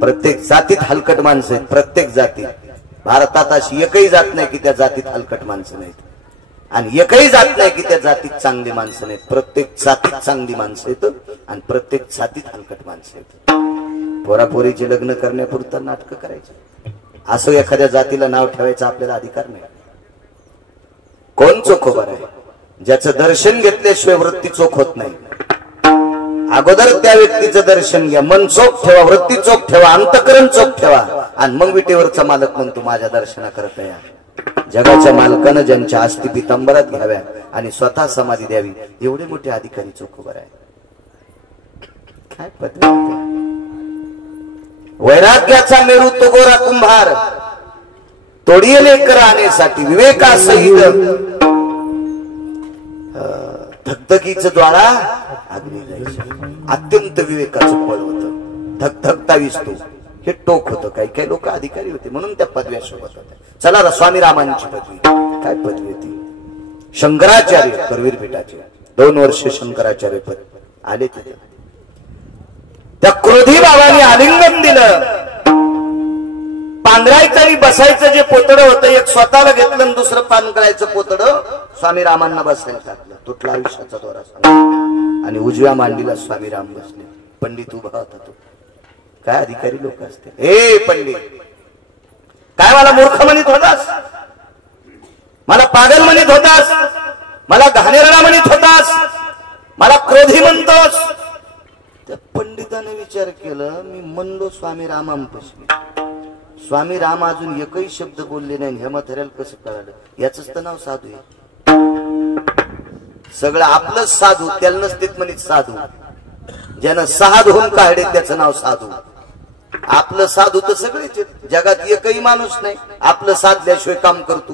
प्रत्येक जातीत हलकट माणसं आहेत. प्रत्येक जातीत. भारतात अशी एकही जात नाही की त्या जातीत हलकट माणसं नाहीत आणि एकही जात नाही की त्या जातीत चांगली माणसं नाहीत. प्रत्येक जातीत चांगली माणसं आहेत आणि प्रत्येक जातीत हलकट माणसं आहेत. पोरापोरीचे लग्न करण्यापुरतं नाटकं करायचे असं एखाद्या जातीला नाव ठेवायचं आपल्याला अधिकार नाही. कोण चोख उभा आहे? ज्याचं दर्शन घेतल्याशिवाय वृत्ती चोख होत नाही. अगोदर त्या व्यक्तीचं दर्शन घ्या. मन चोख ठेवा, वृत्ती चोख ठेवा, अंतकरण चोख ठेवा आणि मग विटेवरचा मालक म्हणतो माझ्या दर्शना करता या. जगाच्या मालकानं ज्यांच्या आस्ती पितांबरात घ्याव्या आणि स्वतः समाधी द्यावी एवढे मोठे अधिकारी चोख उभा आहे. काय पद्धत? वैराग्याचा मेरू तो गोरा कुंभार तोडियले कराण्यासाठी विवेकासहित धगधगीचं ज्वाळा अग्नी जायचं. अत्यंत विवेकाचं बळ होतं. धगधगता विसतो हे टोक होतं. काही काही लोक अधिकारी होते म्हणून त्या पदव्या शोभत होत्या. चला स्वामी रामांची पदवी काय पदवी होती? शंकराचार्य करवीर पीठाचे 2 वर्ष शंकराचार्य पद आले. त्या क्रोधी बाबांनी आलिंगन दिलं. पांघरायचं आणि बसायचं जे पोतडं होतं एक स्वतःला घेतलं आणि दुसरं पांघरायचं पोतडं स्वामी रामांना बसायला टाकलं. तुटला आयुष्याचा दोरा सांग आणि उजव्या मांडीला स्वामी राम बसले. पंडित उभा होता. तो काय अधिकारी लोक असते. हे पंडित काय मला मूर्ख म्हणत होतास? मला पागल म्हणत होतास? मला घाणेरडा म्हणत होतास? मला क्रोधी म्हणतोस? त्या पंडिताने विचार केला. मी म्हणलो स्वामी रामांपाशी. स्वामी राम अजून एकही शब्द बोलले नाही. हे म्हाताऱ्याला कसं कळालं? याच तर नाव साधू आहे. सगळं आपलंच साधू. त्याला नसतेत म्हणत साधू. ज्यानं साधू होऊन काढले त्याचं नाव साधू. आपलं साधू तर सगळेच. जगात एकही माणूस नाही आपलं साधल्याशिवाय काम करतो.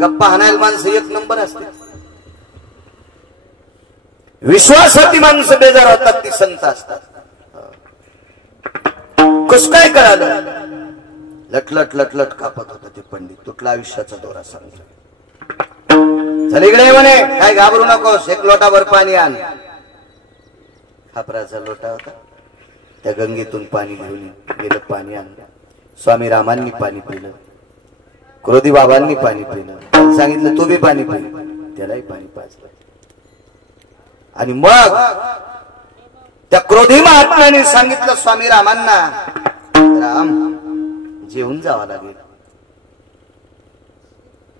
गप्पा हाणायला माणसं 1 नंबर असते. विश्वासाची माणसं बेजार होतात ती संत असतात. कस काय कळालं? लटलट लटलट कापत होता ते पंडित. तुटला आयुष्याचा दोरा सांगतो. चल इकडे म्हणे. काय घाबरू नकोस. 1 लोटाभर पाणी आण. खापराचा लोटा होता. त्या गंगेतून पाणी घेऊन गेलं. पाणी आणलं. स्वामी रामांनी पाणी पिलं. क्रोधी बाबांनी पाणी पिलं. सांगितलं तू बी पाणी पि. त्यालाही पाणी पाजलं. आणि मग त्या क्रोधी महात्म्याने सांगितलं स्वामी रामांना राम जेवून जावं लागेल.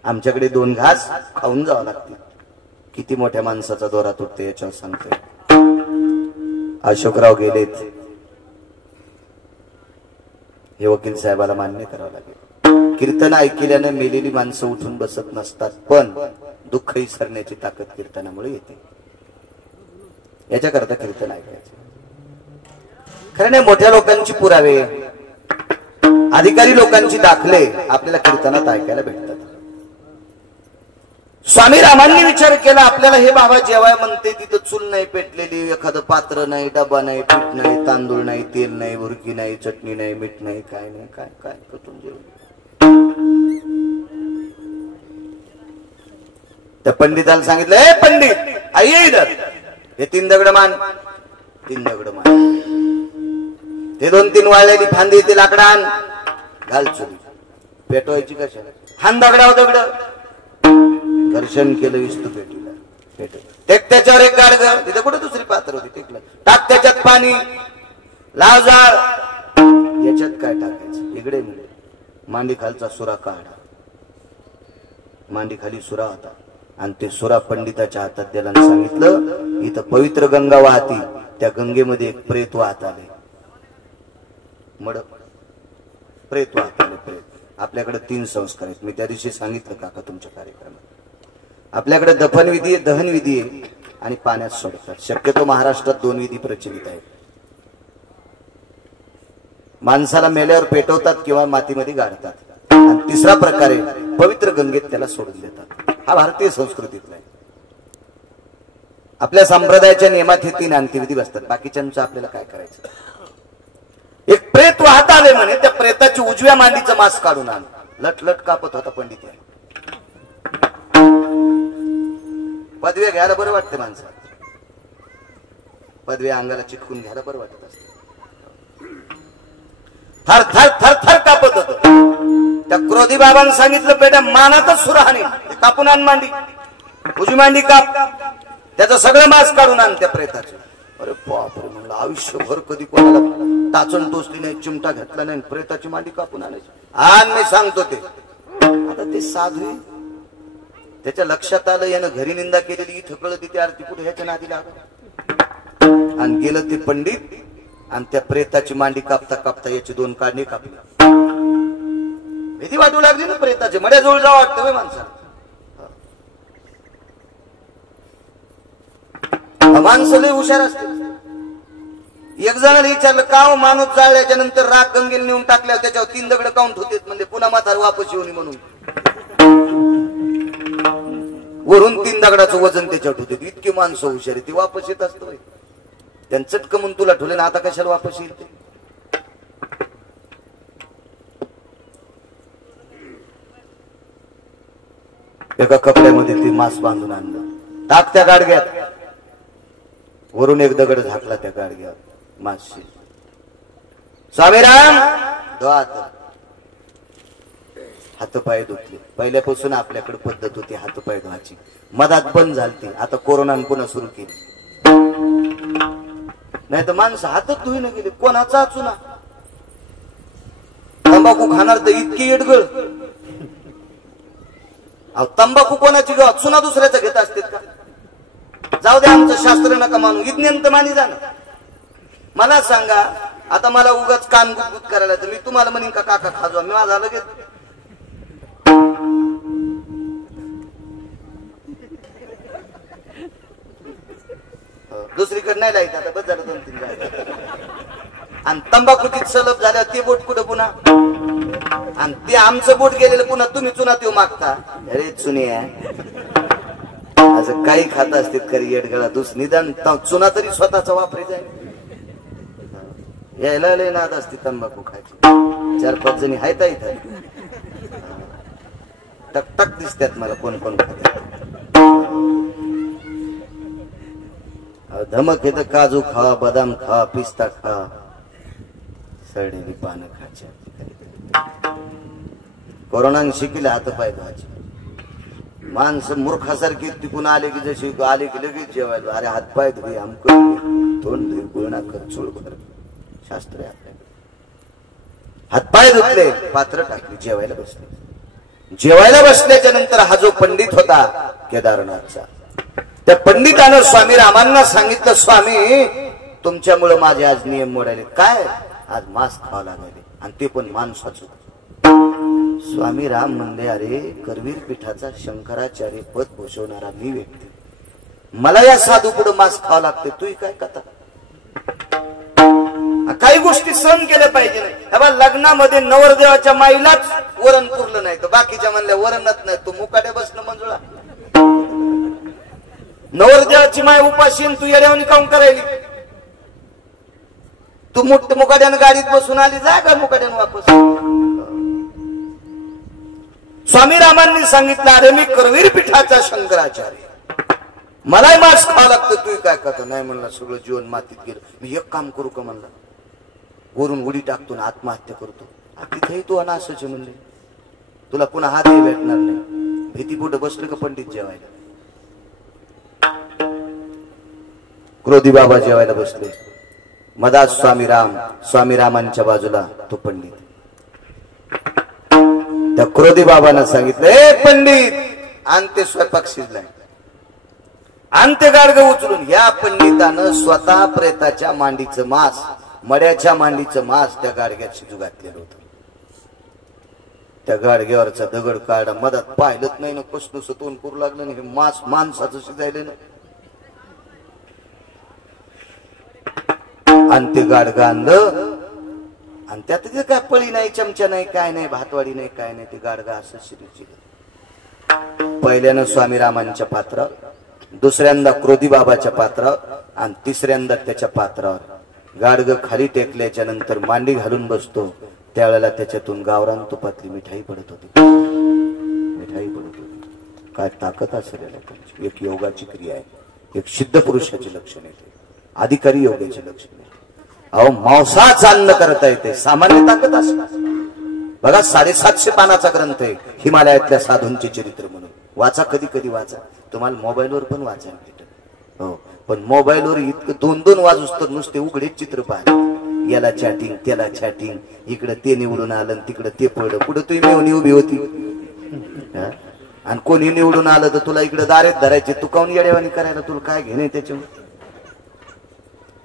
आमच्याकडे 2 घास खाऊन जावं लागतील. किती मोठ्या माणसाचा दोरा तुटते याच्यावर सांगतोय. अशोकराव गेलेत. हे वकील साहेबाला मान्य करावं लागेल. कीर्तन ऐकल्याने मेलेली माणसं उठून बसत नसतात पण दुःख विसरण्याची ताकद कीर्तनामुळे येते. याच्याकरता कीर्तन ऐकायचं. खरं नाही मोठ्या लोकांची पुरावे अधिकारी लोकांची दाखले आपल्याला कीर्तनात ऐकायला भेटतात. स्वामी रामांनी विचार केला आपल्याला हे बाबा जेवाय म्हणते तिथं चूल नाही पेटलेली, एखादं पात्र नाही, डबा नाही, पीठ नाही, तांदूळ नाही, तेल नाही, भुर्की नाही, चटणी नाही, मीठ नाही, काय नाही, काय काय कुठून जेवण. त्या पंडिताला सांगितलं हे पंडित आइए इधर. हे 3 दगड मान. 3 दगड मान. ते 2-3 वाळलेली फांदी ते लाकडान घाल चुली. पेटवायची कशा? हान दगडाव दगड. घर्षण केलं विस्तू पेटीला. टेक त्याच्यावर एक गाडग, तिथे कुठे दुसरी पात्र होती, टेकलं. टाक त्याच्यात पाणी, लाव जाळ. याच्यात काय टाकायचं? इकडे मिळे मांडी खालचा सुरा काढा. मांडी खाली सुरा होता आणि ते सुरा पंडिताच्या हातात द्यायला सांगितलं, इथं पवित्र गंगा वाहती, त्या गंगेमध्ये एक प्रेत वाहत आले. मड प्रेत वाहत आले. प्रेत. आपल्याकडे 3 संस्कार आहेत. मी त्या दिवशी सांगितलं काका तुमच्या कार्यक्रमात. आपल्याकडे दफनविधी आहे, दहनविधी आहे आणि पाण्यात सोडतात. शक्यतो महाराष्ट्रात 2 विधी प्रचलित आहेत. माणसाला मेल्यावर पेटवतात किंवा मातीमध्ये गाडतात. आणि तिसरा प्रकार आहे पवित्र गंगेत त्याला सोडून देतात. हा भारतीय संस्कृतीतला आहे. आपल्या संप्रदायाच्या नियमात हे 3 अंत्यविधी बसतात. बाकीच्यांचं आपल्याला काय करायचं? एक प्रेत वाहत आले म्हणे, त्या प्रेताची उजव्या मांडीचं मांस काढून आण. लटलट कापत होता पंडित. पदव्या घ्यायला बरं वाटते माणसाला. पदव्या अंगाला चिटकून घ्यायला बरं वाटत असते. थर थर थर थर कापत होत. त्या क्रोधी बाबांनी सांगितलं, बेटा मानातच सुराहाने कापून आण मांडी, उजवी मांडी काप, त्याचं सगळं मांस काढून आण त्या प्रेताचं. अरे बापरे म्हणलं, आयुष्यभर कधी कोणाला टाचण टोचली नाही, चिमटा घेतला नाही, प्रेताची मांडी कापून आणायची. आणि मी सांगतो ते आता ते साधू, त्याच्या लक्षात आलं यानं घरी निंदा केलेली, इथं कळत तिथे आरती कुठे ह्याच्या नादी लागत. आणि गेलं ते पंडित आणि त्या प्रेताची मांडी कापता कापता याची 2 काढणे कापली. भीती वाटू लागली ना प्रेताची. मड्या जवळ जावं वाटतं माणसाला. माणसं लय हुशार असते. एक जणाला विचारलं, का हो माणूस जाळल्याच्या नंतर राग गंगेला नेऊन टाकल्यावर त्याच्यावर 3 दगड काउंट होते म्हणजे पुन्हा म्हातार वापस येऊन म्हणून. वरून 3 दगडाचं वजन त्याच्यावर होते. इतकी माणसं हुशार आहे, ती वापस येत असतो. त्यांनी चटक म्हणून तुला ठेवले ना, आता कशाला वापस येईल ते? एका कपड्यामध्ये ती मांस बांधून आणलं. टाक त्या गाडग्यात. वरून एक दगड झाकला त्या गाडग्यावर मांसशी. स्वामीराम हातपाय धुतले. पहिल्यापासून आपल्याकडे पद्धत होती हातपाय धुवायची. मधात बंद झालती, आता कोरोनाने पुन्हा सुरू केली. नाही तर माणसं हातच धुईन गेले. कोणाचा चुना? तंबाखू खाणार तर इतकी येडगळ. तंबाखू कोणाची गाव? चुना दुसऱ्याचा घेत असते का? जाऊ दे, आमचं शास्त्र नका मानू, विज्ञान तर मानी जाणं. मला सांगा, आता मला उगाच कान गुदगुद करायला तर मी तुम्हाला म्हणेन का काका खाजवा? मी माझा लगेच दुसरीकडे नाही लाईत. आता बस झालं 2-3 आणि तंबाखूची सलब झाल्यावर ते बोट कुठं पुन्हा? आणि ते आमचं बोट गेलेलं पुन्हा तुम्ही चुना ते मागता. अरे चुनिया, असं काही खात असते खरी येडगळा. निदान चुना तरी स्वतःचा वापरायचा. यायला लय नाद असते तंबाखू खायची. 4-5 जणी आहेत इथं. टकटक दिसतात मला कोण कोण खात. धमक येतं, काजू खा, बदाम खा, पिस्ता खा, सडलेली पानं खायची. कोरोनाने शिकले हातपाय धुवायचे. माणसं मूर्खासारखी तिकून आले की जशी आले की लगेच जेवायला. अरे हातपाय धुई, आमकं तोंड धुई, गुळणा कर, चुळ कर. शास्त्र आहे आपल्याकडे. हातपाय धुतले, पात्र टाकली, जेवायला बसले. जेवायला बसल्याच्या नंतर हा जो पंडित होता केदारनाथचा, त्या पंडितानं स्वामी रामांना सांगितलं, स्वामी तुमच्यामुळे माझे आज नियम मोडाले. काय? आज मांस खावं लागले आणि ते पण माणसाचं. स्वामी राम म्हणले, अरे करवीर पीठाचा शंकराचार्य पद भूषवणारा मी व्यक्ती, मला या साधू पुढे मांस खावं लागते. तू काय कथा? काही गोष्टी सहन केल्या पाहिजे. नाही लग्नामध्ये नवरदेवाच्या माईलाच वरण पुरलं नाही तर बाकीच्या म्हणल्या वरणच नाही. तू मुकाट्या बसणं मंजुळा. नवरदेवाची माय उपाशी तू येड्यावानी काऊन करायली? तू मुकाट्यानं गाडीत बसून आली, जा का मुकाट्यानं वापस. स्वामी रामांनी सांगितलं, अरे मी करवीर पीठाचा शंकराचार्य, मलाही मांस खावं लागतं. तू काय करतो? नाही म्हणला, सगळं जीवन मातीत गेलं. मी एक काम करू का म्हणला, वरून उडी टाकतो ना आत्महत्या करतो. तिथेही तू अनासच म्हणले, तुला पुन्हा हातही भेटणार नाही. भीतीपोट बसलं का पंडित जेवायला. क्रोधी बाबा जेवायला बसले. मधात स्वामीरामांच्या बाजूला तो पंडित. त्या क्रोधी बाबांना सांगितलं, ए पंडित, आणते स्वयंपाक शिजलाय. आणते गाडगं उचलून. या पंडितानं स्वतः प्रेताच्या मांडीचं मांस, मड्याच्या मांडीचं मांस त्या गाडग्यात शिजू घातलेलं होतं. त्या गाडग्यावरचा दगड काढा, मधात पाहिलंच नाही ना, कसं सतवून करू लागलं नाही. हे माणसाचं शिजायलं ना. आणि ते गाडगं आणलं आणि त्यात काय पळी नाही, चमचा नाही, काय नाही, भातवाडी नाही, काय नाही. ते गाडगा असं शिजलं. पहिल्यानं स्वामीरामांच्या पात्रावर, दुसऱ्यांदा क्रोधी बाबाच्या पात्रावर आणि तिसऱ्यांदा त्याच्या पात्रावर. गाडग खाली टेकल्याच्या नंतर मांडी घालून बसतो. त्यावेळेला त्याच्यातून गावरान तुपातली मिठाई पडत होती. काय ताकद असेल या लोकांची. एक योगाची क्रिया आहे, एक सिद्ध पुरुषाची लक्षण येते, अधिकारी योगाची लक्षण आहे. अहो, मांसाचं अन्न करता येते, सामान्य ताकद असते. बघा, 750 पानाचा ग्रंथ आहे हिमालयातल्या साधूंचे चरित्र म्हणून. वाचा, कधी कधी वाचा. तुम्हाला मोबाईलवर पण वाचायला भेटेल. हो, पण मोबाईलवर इतकं 2-2 वाजूस तर नुसते उघडे चित्र पाहिले. याला चॅटिंग, त्याला चॅटिंग, इकडे ते निवडून आलं, तिकडे ते पडलं. पुढे तुम्ही मेवणी उभी होती आणि कोणी निवडून आलं तर तुला इकडे दारेत धरायचे. तू काऊन येडेवाणी करायला, तुला काय घेणे त्याच्यावर.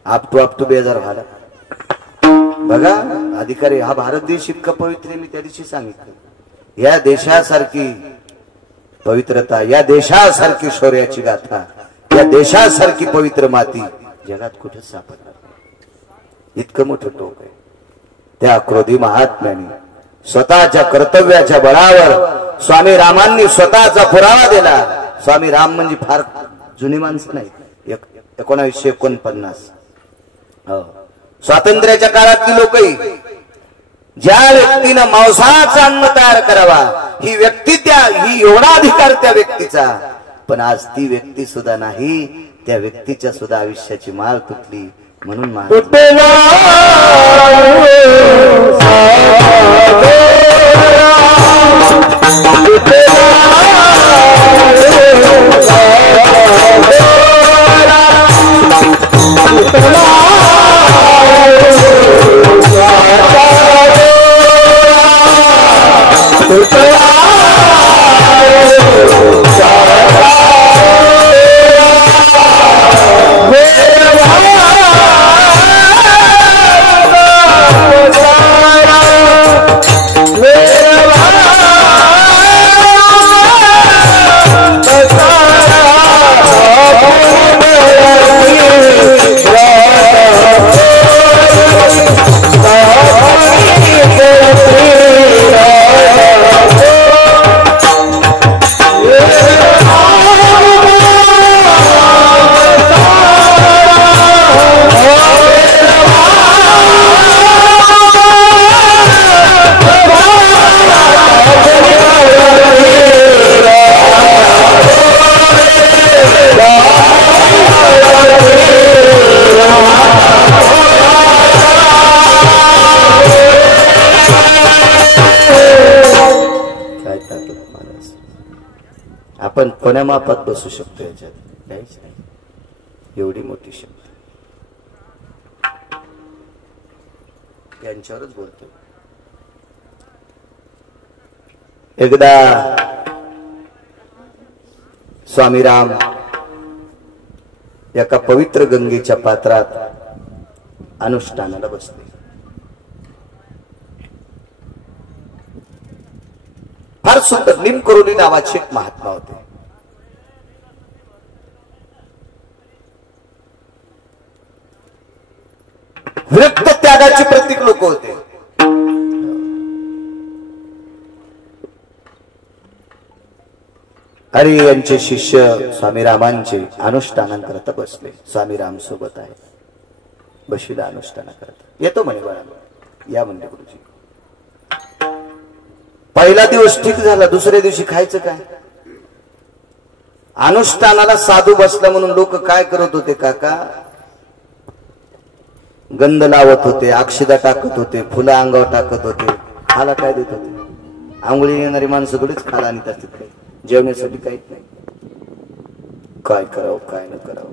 आपटू बेजार व्हायला. बघा अधिकारी, हा भारत देश इतका पवित्र आहे. मी त्या दिवशी सांगितलं, या देशासारखी पवित्रता, या देशासारखी शौर्याची गाथा, या देशासारखी पवित्र माती जगात कुठेच सापडणार नाही. इतकं मोठं टोक आहे. त्या क्रोधी महात्म्याने स्वतःच्या कर्तव्याच्या बळावर स्वामी रामांनी स्वतःचा पुरावा दिला. स्वामी राम म्हणजे फार जुनी माणसं नाही, 1949. स्वातंत्र्याच्या काळातली लोकही, ज्या व्यक्तीनं मांसाचं अन्न तयार करावा, ही व्यक्ती ही एवढा अधिकार त्या व्यक्तीचा. पण आज ती व्यक्ती सुद्धा नाही, त्या व्यक्तीच्या सुद्धा आयुष्याची माळ तुटली. म्हणून आपण कोण्या मापात बसू शकतो याच्यात काहीच नाही. एवढी मोठी शक्ती त्यांच्यावरच बोलतो. एकदा स्वामीराम एका पवित्र गंगेच्या पात्रात अनुष्ठानाला बसले. फार सुंदर निमकरोली नावाचे एक महात्मा होते. विरक्त त्यागाचे प्रतीक लोक होते. हरी यांचे शिष्य स्वामीरामांचे अनुष्ठानाकरता बसले. स्वामीराम सोबत आहे, बशीला अनुष्ठान करता. येतो म्हणे बाळा, या म्हणले गुरुजी. पहिला दिवस ठीक झाला, दुसऱ्या दिवशी खायचं काय. अनुष्ठानाला साधू बसला म्हणून लोक काय करत होते काका, गंध लावत होते, अक्षदा टाकत होते, फुलं अंगावर टाकत होते. खाला काय देत होते. आंघोळी येणारी माणसं थोडीच खाला आणत असतात, काही जेवण्यासाठी काहीच नाही. काय करावं काय न करावं.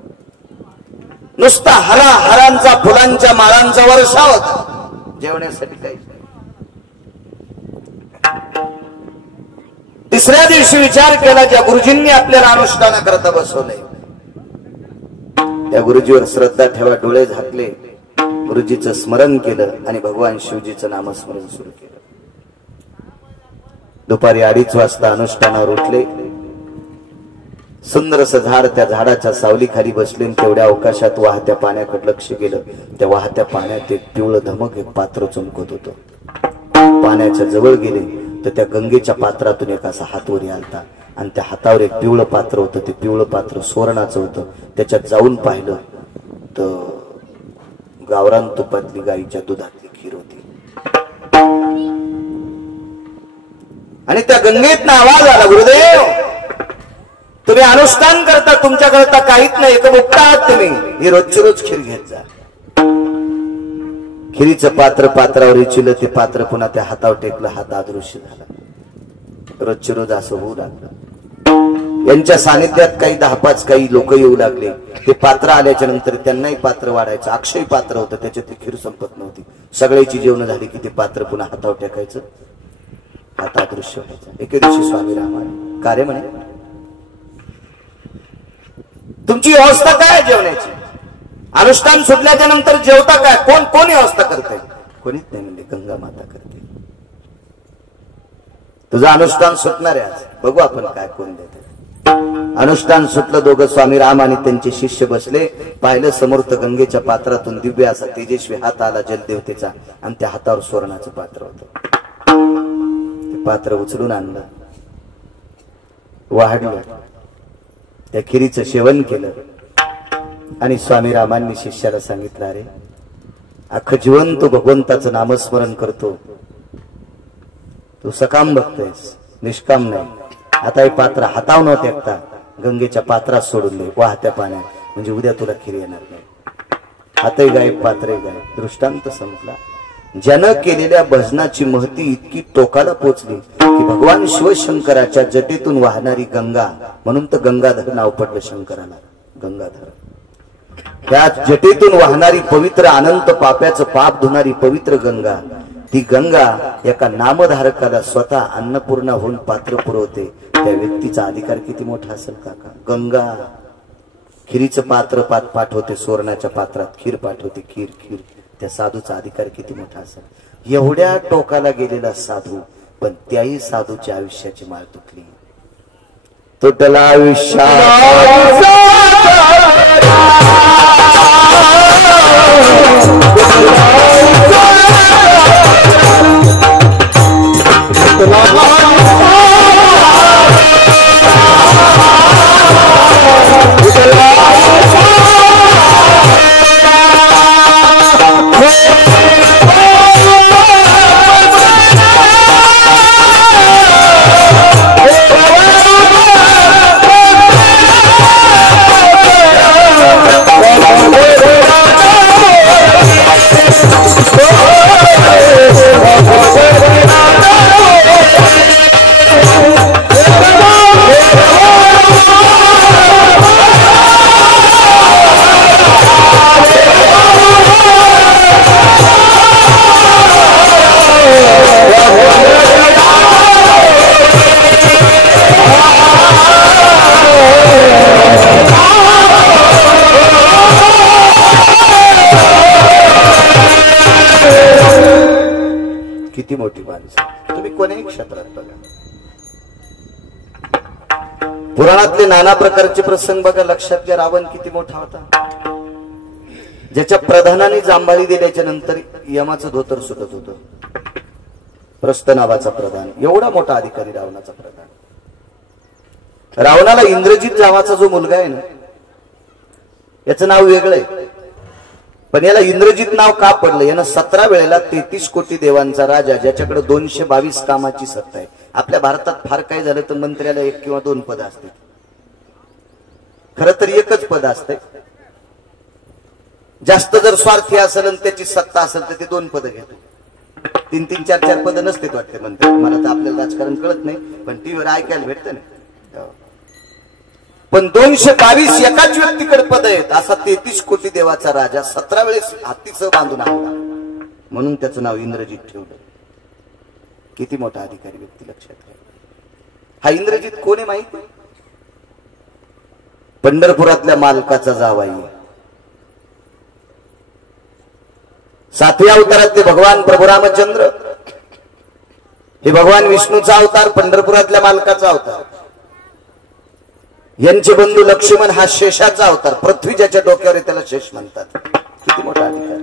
नुसता हारांचा फुलांच्या माळांचा वर्षा होता, जेवण्यासाठी काही. तिसऱ्या दिवशी विचार केला, ज्या गुरुजींनी आपल्याला अनुष्ठानाकरता बसवलंय त्या गुरुजीवर श्रद्धा ठेवा. डोळे झाकले, गुरुजीचं स्मरण केलं आणि भगवान शिवजीचं नामस्मरण सुरू केलं. दुपारी 2:30 वाजता अनुष्ठानावर उठले. सुंदरसं झाड, त्या झाडाच्या सावलीखाली बसले. तेवढ्या अवकाशात वाहत्या पाण्याकडे लक्ष गेलं. त्या वाहत्या पाण्यात एक पिवळं धमक एक पात्र चमकत होतं. पाण्याच्या जवळ गेले तर त्या गंगेच्या पात्रातून एक असा हात वर आलता आणि त्या हातावर एक पिवळं पात्र होतं. ते पिवळं पात्र सुवर्णाचं होतं. त्याच्यात जाऊन पाहिलं तर गावरान तुपातली गाईच्या दुधातली खीर होती. आणि त्या गंगेतनं आवाज आला, गुरुदेव तुम्ही अनुष्ठान करता, तुमच्याकरता काहीच नाही, एक मुक्ता आहात तुम्ही, ही रोजची रोज खीर घेत जा. खिरीचं पात्र पात्रावर इचिलं, ते पात्र पुन्हा त्या हातावर टेकलं, हात अदृश्य झाला. रोजची रोज असं होऊ लागलं. यांच्या सानिध्यात काही 10-5 काही लोक येऊ लागले. ते पात्र आल्याच्या नंतर त्यांनाही पात्र वाढायचं. अक्षय पात्र होतं, त्याच्यात ती खीर संपत नव्हती. सगळ्याची जेवण झाली की ते पात्र पुन्हा हातावर टेकायचं, हात अदृश्य व्हायचं. एके दिवशी स्वामी रामाने कार्य म्हणे, तुमची व्यवस्था काय जेवण्याची? अनुष्ठान सुटल्याच्या नंतर जेवता काय? कोण व्यवस्था करते? कोणीच नाही म्हणले, गंगा माता करते. तुझं अनुष्ठान सुटणार आहे आज, बघू आपण काय कोण देते. अनुष्ठान सुटलं. दोघं स्वामी राम आणि त्यांचे शिष्य बसले. पाहिलं समोर गंगेच्या पात्रातून दिव्य असा तेजस्वी हात आला जलदेवतेचा आणि त्या हातावर सुवर्णाचं पात्र होतं. ते पात्र उचलून आणलं, वाढलं, त्या खिरीचं सेवन केलं आणि स्वामी रामांनी शिष्याला सांगितलं, अरे अख्खं जीवन तू भगवंताचं नामस्मरण करतो, तू सकाम बघतोयस, निष्काम नाही. आता हे पात्र हातावर न टेकता गंगेच्या पात्रात सोडून दे वाहत्या पाण्यात, म्हणजे उद्या तुला खीर येणार नाही. हातही गायब, पात्रही गायब. दृष्टांत संपला. ज्यानं केलेल्या भजनाची महती इतकी टोकाला पोचली की भगवान शिवशंकराच्या जटेतून वाहणारी गंगा, म्हणून तर गंगाधर नाव पडलं शंकराला, गंगाधर. त्या जटेतून वाहणारी पवित्र अनंत पाप्याचं पाप धुणारी पवित्र गंगा, ती गंगा एका नामधारकाला स्वतः अन्नपूर्णा होऊन पात्र पुरवते. त्या व्यक्तीचा अधिकार किती मोठा असेल काका. गंगा खिरीचं पात्र पाठवते, सुवर्णाच्या पात्रात खीर पाठवते, खीर. त्या साधूचा अधिकार किती मोठा असेल. एवढ्या टोकाला गेलेला साधू, पण त्याही साधूच्या आयुष्याची माळ तुटली. तुटला आयुष्य किती मोठी माणसं. तुम्ही कोणीही क्षेत्रात बघा, पुराणातले नाना प्रकारचे प्रसंग बघा, लक्षात घ्या. रावण किती मोठा होता, ज्याच्या प्रधानाने जांभळी दिल्याच्या नंतर यमाचं धोतर सुटत होतं. प्रस्थ नावाचा प्रधान, एवढा मोठा अधिकारी रावणाचा प्रधान. रावणाला इंद्रजित नावाचा जो मुलगा आहे ना, याचं नाव वेगळं आहे, पण याला इंद्रजित नाव का पडलं? यानं 17 वेळेला 33 कोटी देवांचा राजा, ज्याच्याकडे 222 कामाची सत्ता आहे. आपल्या भारतात फार काय झालं तर मंत्र्याला 1 किंवा 2 पद असते. खरं तर एकच पद असते. जास्त जर स्वार्थी असेल आणि त्याची सत्ता असेल तर ते 2 पद घेतो. 3-3, 4-4 पद नसते वाटते मंत्री. मला तर आपल्याला राजकारण कळत नाही, पण टीव्हीवर ऐकायला भेटतं ना. पण 222 एकाच व्यक्तीकडे पद आहेत असा 33 कोटी देवाचा राजा 17 वेळेस हत्तीसह बांधून आणला, म्हणून त्याचं नाव इंद्रजित ठेवलं. किती मोठा अधिकारी व्यक्ती, लक्षात घ्या. हा इंद्रजित कोण आहे माहिती? पंढरपुरातल्या मालकाचा जावाई. 7व्या अवतारातले भगवान प्रभू रामचंद्र हे भगवान विष्णूचा अवतार, पंढरपुरातल्या मालकाचा अवतार. यांचे बंधू लक्ष्मण हा शेषाचा अवतार, पृथ्वी ज्याच्या डोक्यावर त्याला शेष म्हणतात. किती मोठा अधिकार.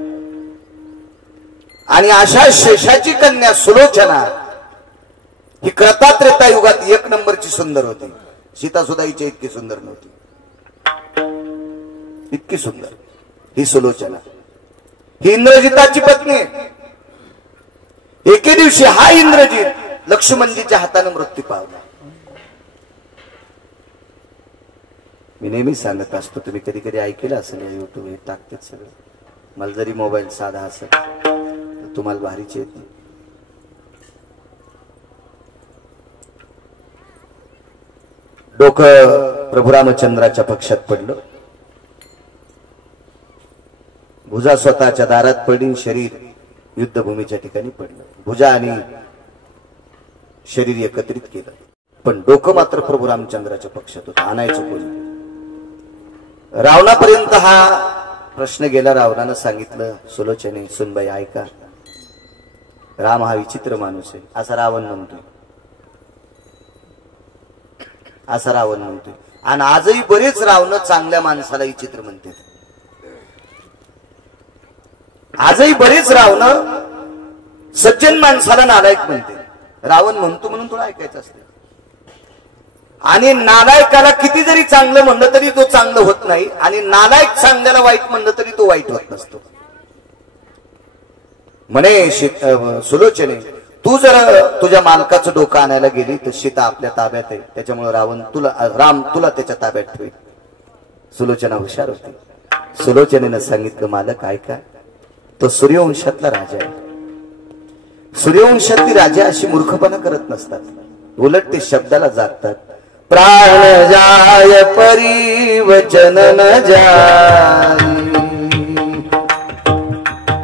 आणि अशा शेषाची कन्या सुलोचना ही कृतात्रेता युगात 1 नंबरची सुंदर होती. सीता सुद्धा हिची इतकी सुंदर नव्हती, इतकी सुंदर ही सुलोचना. ही इंद्रजिताची पत्नी आहे. एके दिवशी हा इंद्रजित लक्ष्मणजीच्या हाताने मृत्यू पावला. मी नेहमी सांगत असतो, तुम्ही कधी कधी ऐकलं असेल, या युट्यूब हे टाकतात सगळं. मला जरी मोबाईल साधा असेल तर तुम्हाला भारीच येते. डोकं प्रभू रामचंद्राच्या पक्षात पडलं, भुजा स्वतःच्या दारात पडली, शरीर युद्धभूमीच्या ठिकाणी पडलं. भुजा आणि शरीर एकत्रित केलं, पण डोकं मात्र प्रभू रामचंद्राच्या पक्षात होतं. आणायचं कोणी? रावणापर्यंत हा प्रश्न गेला. रावणानं सांगितलं, सुलोचने सुनबाई ऐका, राम हा विचित्र माणूस आहे असा रावण म्हणतोय, असा रावण म्हणतोय. आणि आजही बरेच रावण चांगल्या माणसाला विचित्र म्हणते. आजही बरेच रावण सज्जन माणसाला नालायक म्हणते. रावण म्हणतो म्हणून तुला ऐकायचं असते. आणि नालायकाला किती जरी चांगलं म्हणलं तरी तो चांगलं होत नाही, आणि नालायक चांगल्याला वाईट म्हणलं तरी तो वाईट होत नसतो. म्हणे सुलोचने, तू जर तुझ्या मालकाचं डोकं आणायला गेली तर सीता आपल्या ताब्यात आहे, त्याच्यामुळे राम तुला त्याच्या ताब्यात ठेवेल. सुलोचना हुशार होती. सुलोचनेनं सांगितलं, मालक ऐका, तो सूर्यवंशातला राजा आहे. सूर्यवंशातली राजा अशी मूर्खपणा करत नसतात, उलट ते शब्दाला जागतात. प्राण जाय परिवचन न जाय,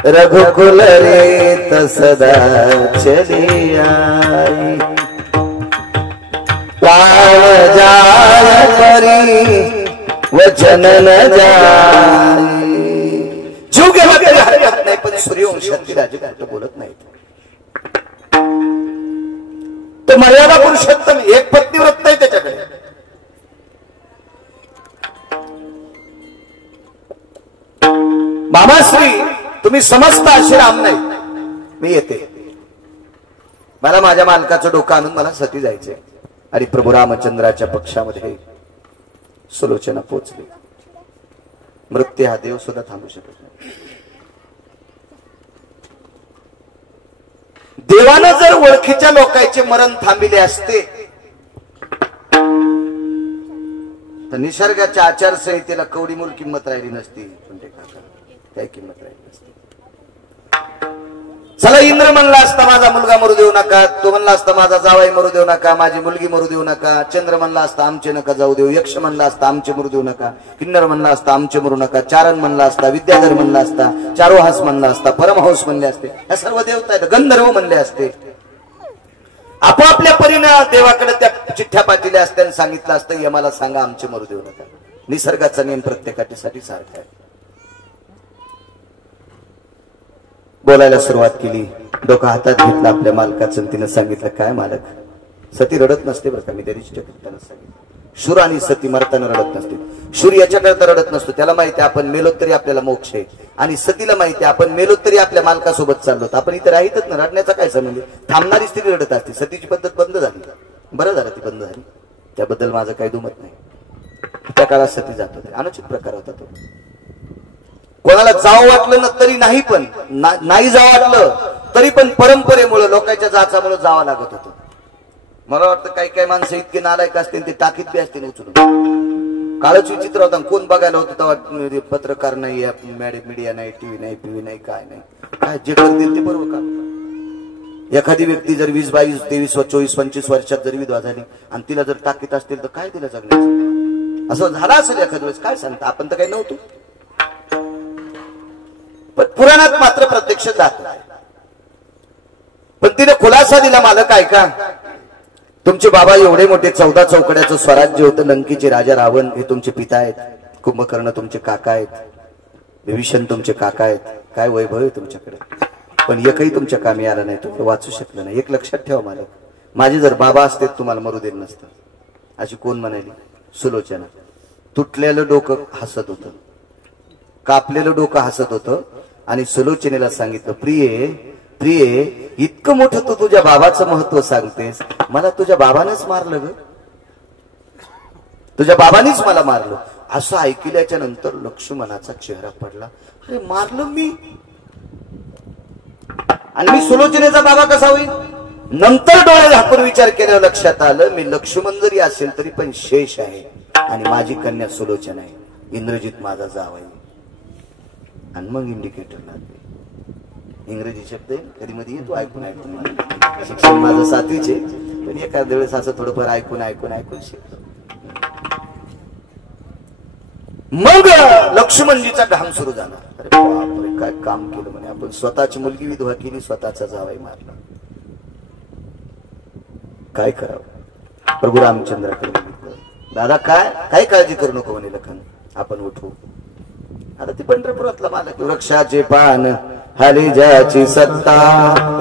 रघुकुल रेत सदा चली आई. प्राण जाय परिवचन न जाय. जीव गेला तरी हरकत नाही, पण सूर्यवंशातली राजे काय बोलत नाहीत. तो मर्यादा पुरुषोत्तम, एक पत्नीव्रत नाही त्याच्याकडे. मामाश्री तुम्ही समजता असे राम नाही, मी येते, मला माझ्या मालकाचं डोकं आणून मला सती जायचे. आणि प्रभू रामचंद्राच्या पक्षामध्ये सुलोचना पोचली. मृत्यू हा देव सुद्धा थांबू शकत नाही. देवानं जर ओळखीच्या लोकांचे मरण थांबिले असते तर निसर्गाच्या आचारसंहितेला कवडी मूल किंमत राहिली नसती. पण ते काय किंमत राहिली नसती. चला, इंद्र म्हणला असता माझा मुलगा मरू देऊ नका, तो म्हणला असता माझा जावाई मरू देऊ नका, माझी मुलगी मरू देऊ नका, चंद्र म्हणला असता आमचे नका जाऊ देऊ, यक्ष म्हणला असता आमचे मरू देऊ नका, किन्नर म्हणला असता आमचे मरू नका, चारण म्हणला असता, विद्याधर म्हणला असता, चारोहास म्हणला असता, परमहंस म्हणले असते, या सर्व देवता आहेत, गंधर्व म्हणले असते. आपापल्या परीने देवाकडे त्या चिठ्ठ्या पाठवल्या असत्या आणि सांगितलं असतं, यमाला सांगा आमचे मरू देऊ नका. निसर्गाचा नियम प्रत्येकासाठी सारखा आहे. बोलायला सुरुवात केली, डोकं हातात घेतलं आपल्या मालकाचं, तिनं सांगितलं, काय मालक, सती रडत नसते बरं का, मी त्या दिवशी त्यांना सांगितलं. शूर आणि सती मरताना रडत नसते. शूर याच्याकरता रडत नसतो, त्याला माहिती आपण मेलो तरी आपल्याला मोक्ष आहे, आणि सतीला माहिती आपण मेलो तरी आपल्या मालकासोबत चाललो, आपण इथे राहितच ना, रडण्याचा काय संबंध. थांबणारी स्त्री रडत असते. सतीची पद्धत बंद झाली, बरं झालं ती बंद झाली, त्याबद्दल माझं काही दुमत नाही. त्या काळात सती जात होते, अनुचित प्रकार होता तो. कोणाला जावं वाटलं ना तरी नाही, पण नाही जावं वाटलं तरी पण परंपरेमुळे, लोकांच्या जाचामुळे जावं लागत होतं. मला वाटतं काही काही माणसं इतके नालायक असतील, ते टाकीत बी असतील उचलून. काळच विचित्र होता. कोण बघायला होतं तेव्हा? पत्रकार नाही, मीडिया नाही, टीव्ही नाही, पीव्ही नाही, काय नाही. काय जे करतील ते बरोबर का. एखादी व्यक्ती जर 20, 22, 23, 24, 25 वर्षात जर विधवा झाली आणि तिला जर टाकीत असतील तर काय तिला जगण्याचं. असं झालं असेल एखाद वेळेस, काय सांगता, आपण तर काही नव्हतो. पण पुराणात मात्र प्रत्यक्ष जात. पण तिने खुलासा दिला, मालक ऐका, तुमचे बाबा एवढे मोठे 14 चौकड्याचं स्वराज्य होतं, लंकेचे राजा रावण हे तुमचे पिता आहेत, कुंभकर्ण तुमचे काका आहेत, विभीषण तुमचे काका आहेत, काय वैभव आहे तुमच्याकडे, पण एकही तुमच्या कामी आला नाही, तुम्ही वाचू शकलं नाही. एक लक्षात ठेवा मालक, माझे जर बाबा असते तुम्हाला मरू दिलं नसतं. अशी कोण म्हणाली? सुलोचना. तुटलेलं डोकं हसत होतं, कापलेलं डोकं हसत होतं, आणि सुलोचनेला सांगितलं, प्रिये प्रिये, इतकं मोठं तू तुझ्या बाबाचं महत्व सांगतेस, मला तुझ्या बाबानेच मारलं ग, तुझ्या बाबानेच मला मारलं. असं ऐकल्याच्या नंतर लक्ष्मणाचा चेहरा पडला, अरे मारलं मी, आणि मी सुलोचनेचा बाबा कसा होईल? नंतर डोळे झाकून विचार केल्यावर लक्षात आलं, मी लक्ष्मण जरी असेल तरी पण शेष आहे, आणि माझी कन्या सुलोचना आहे, इंद्रजित माझा जावई. आणि मग इंडिकेटर लागले. इंग्रजी शब्द कधी मध्ये येतो, ऐकून शिक्षण माझं 7वीचे, पण एखाद्या वेळेस असं थोडंफार ऐकून शिकतो. मग लक्ष्मणजीचा ढाम सुरू झाला, अरे बापरे काय काम केलं म्हणे आपण, स्वतःची मुलगी विधवा केली, स्वतःचा जावई मारला, काय करावं? प्रभू रामचंद्राकडे बघितलं, दादा काय काळजी करू नको म्हणे लखन, आपण उठू. आता ती पंढरपुरातला मालक, वृक्षाचे पान हाली ज्याची सत्ता,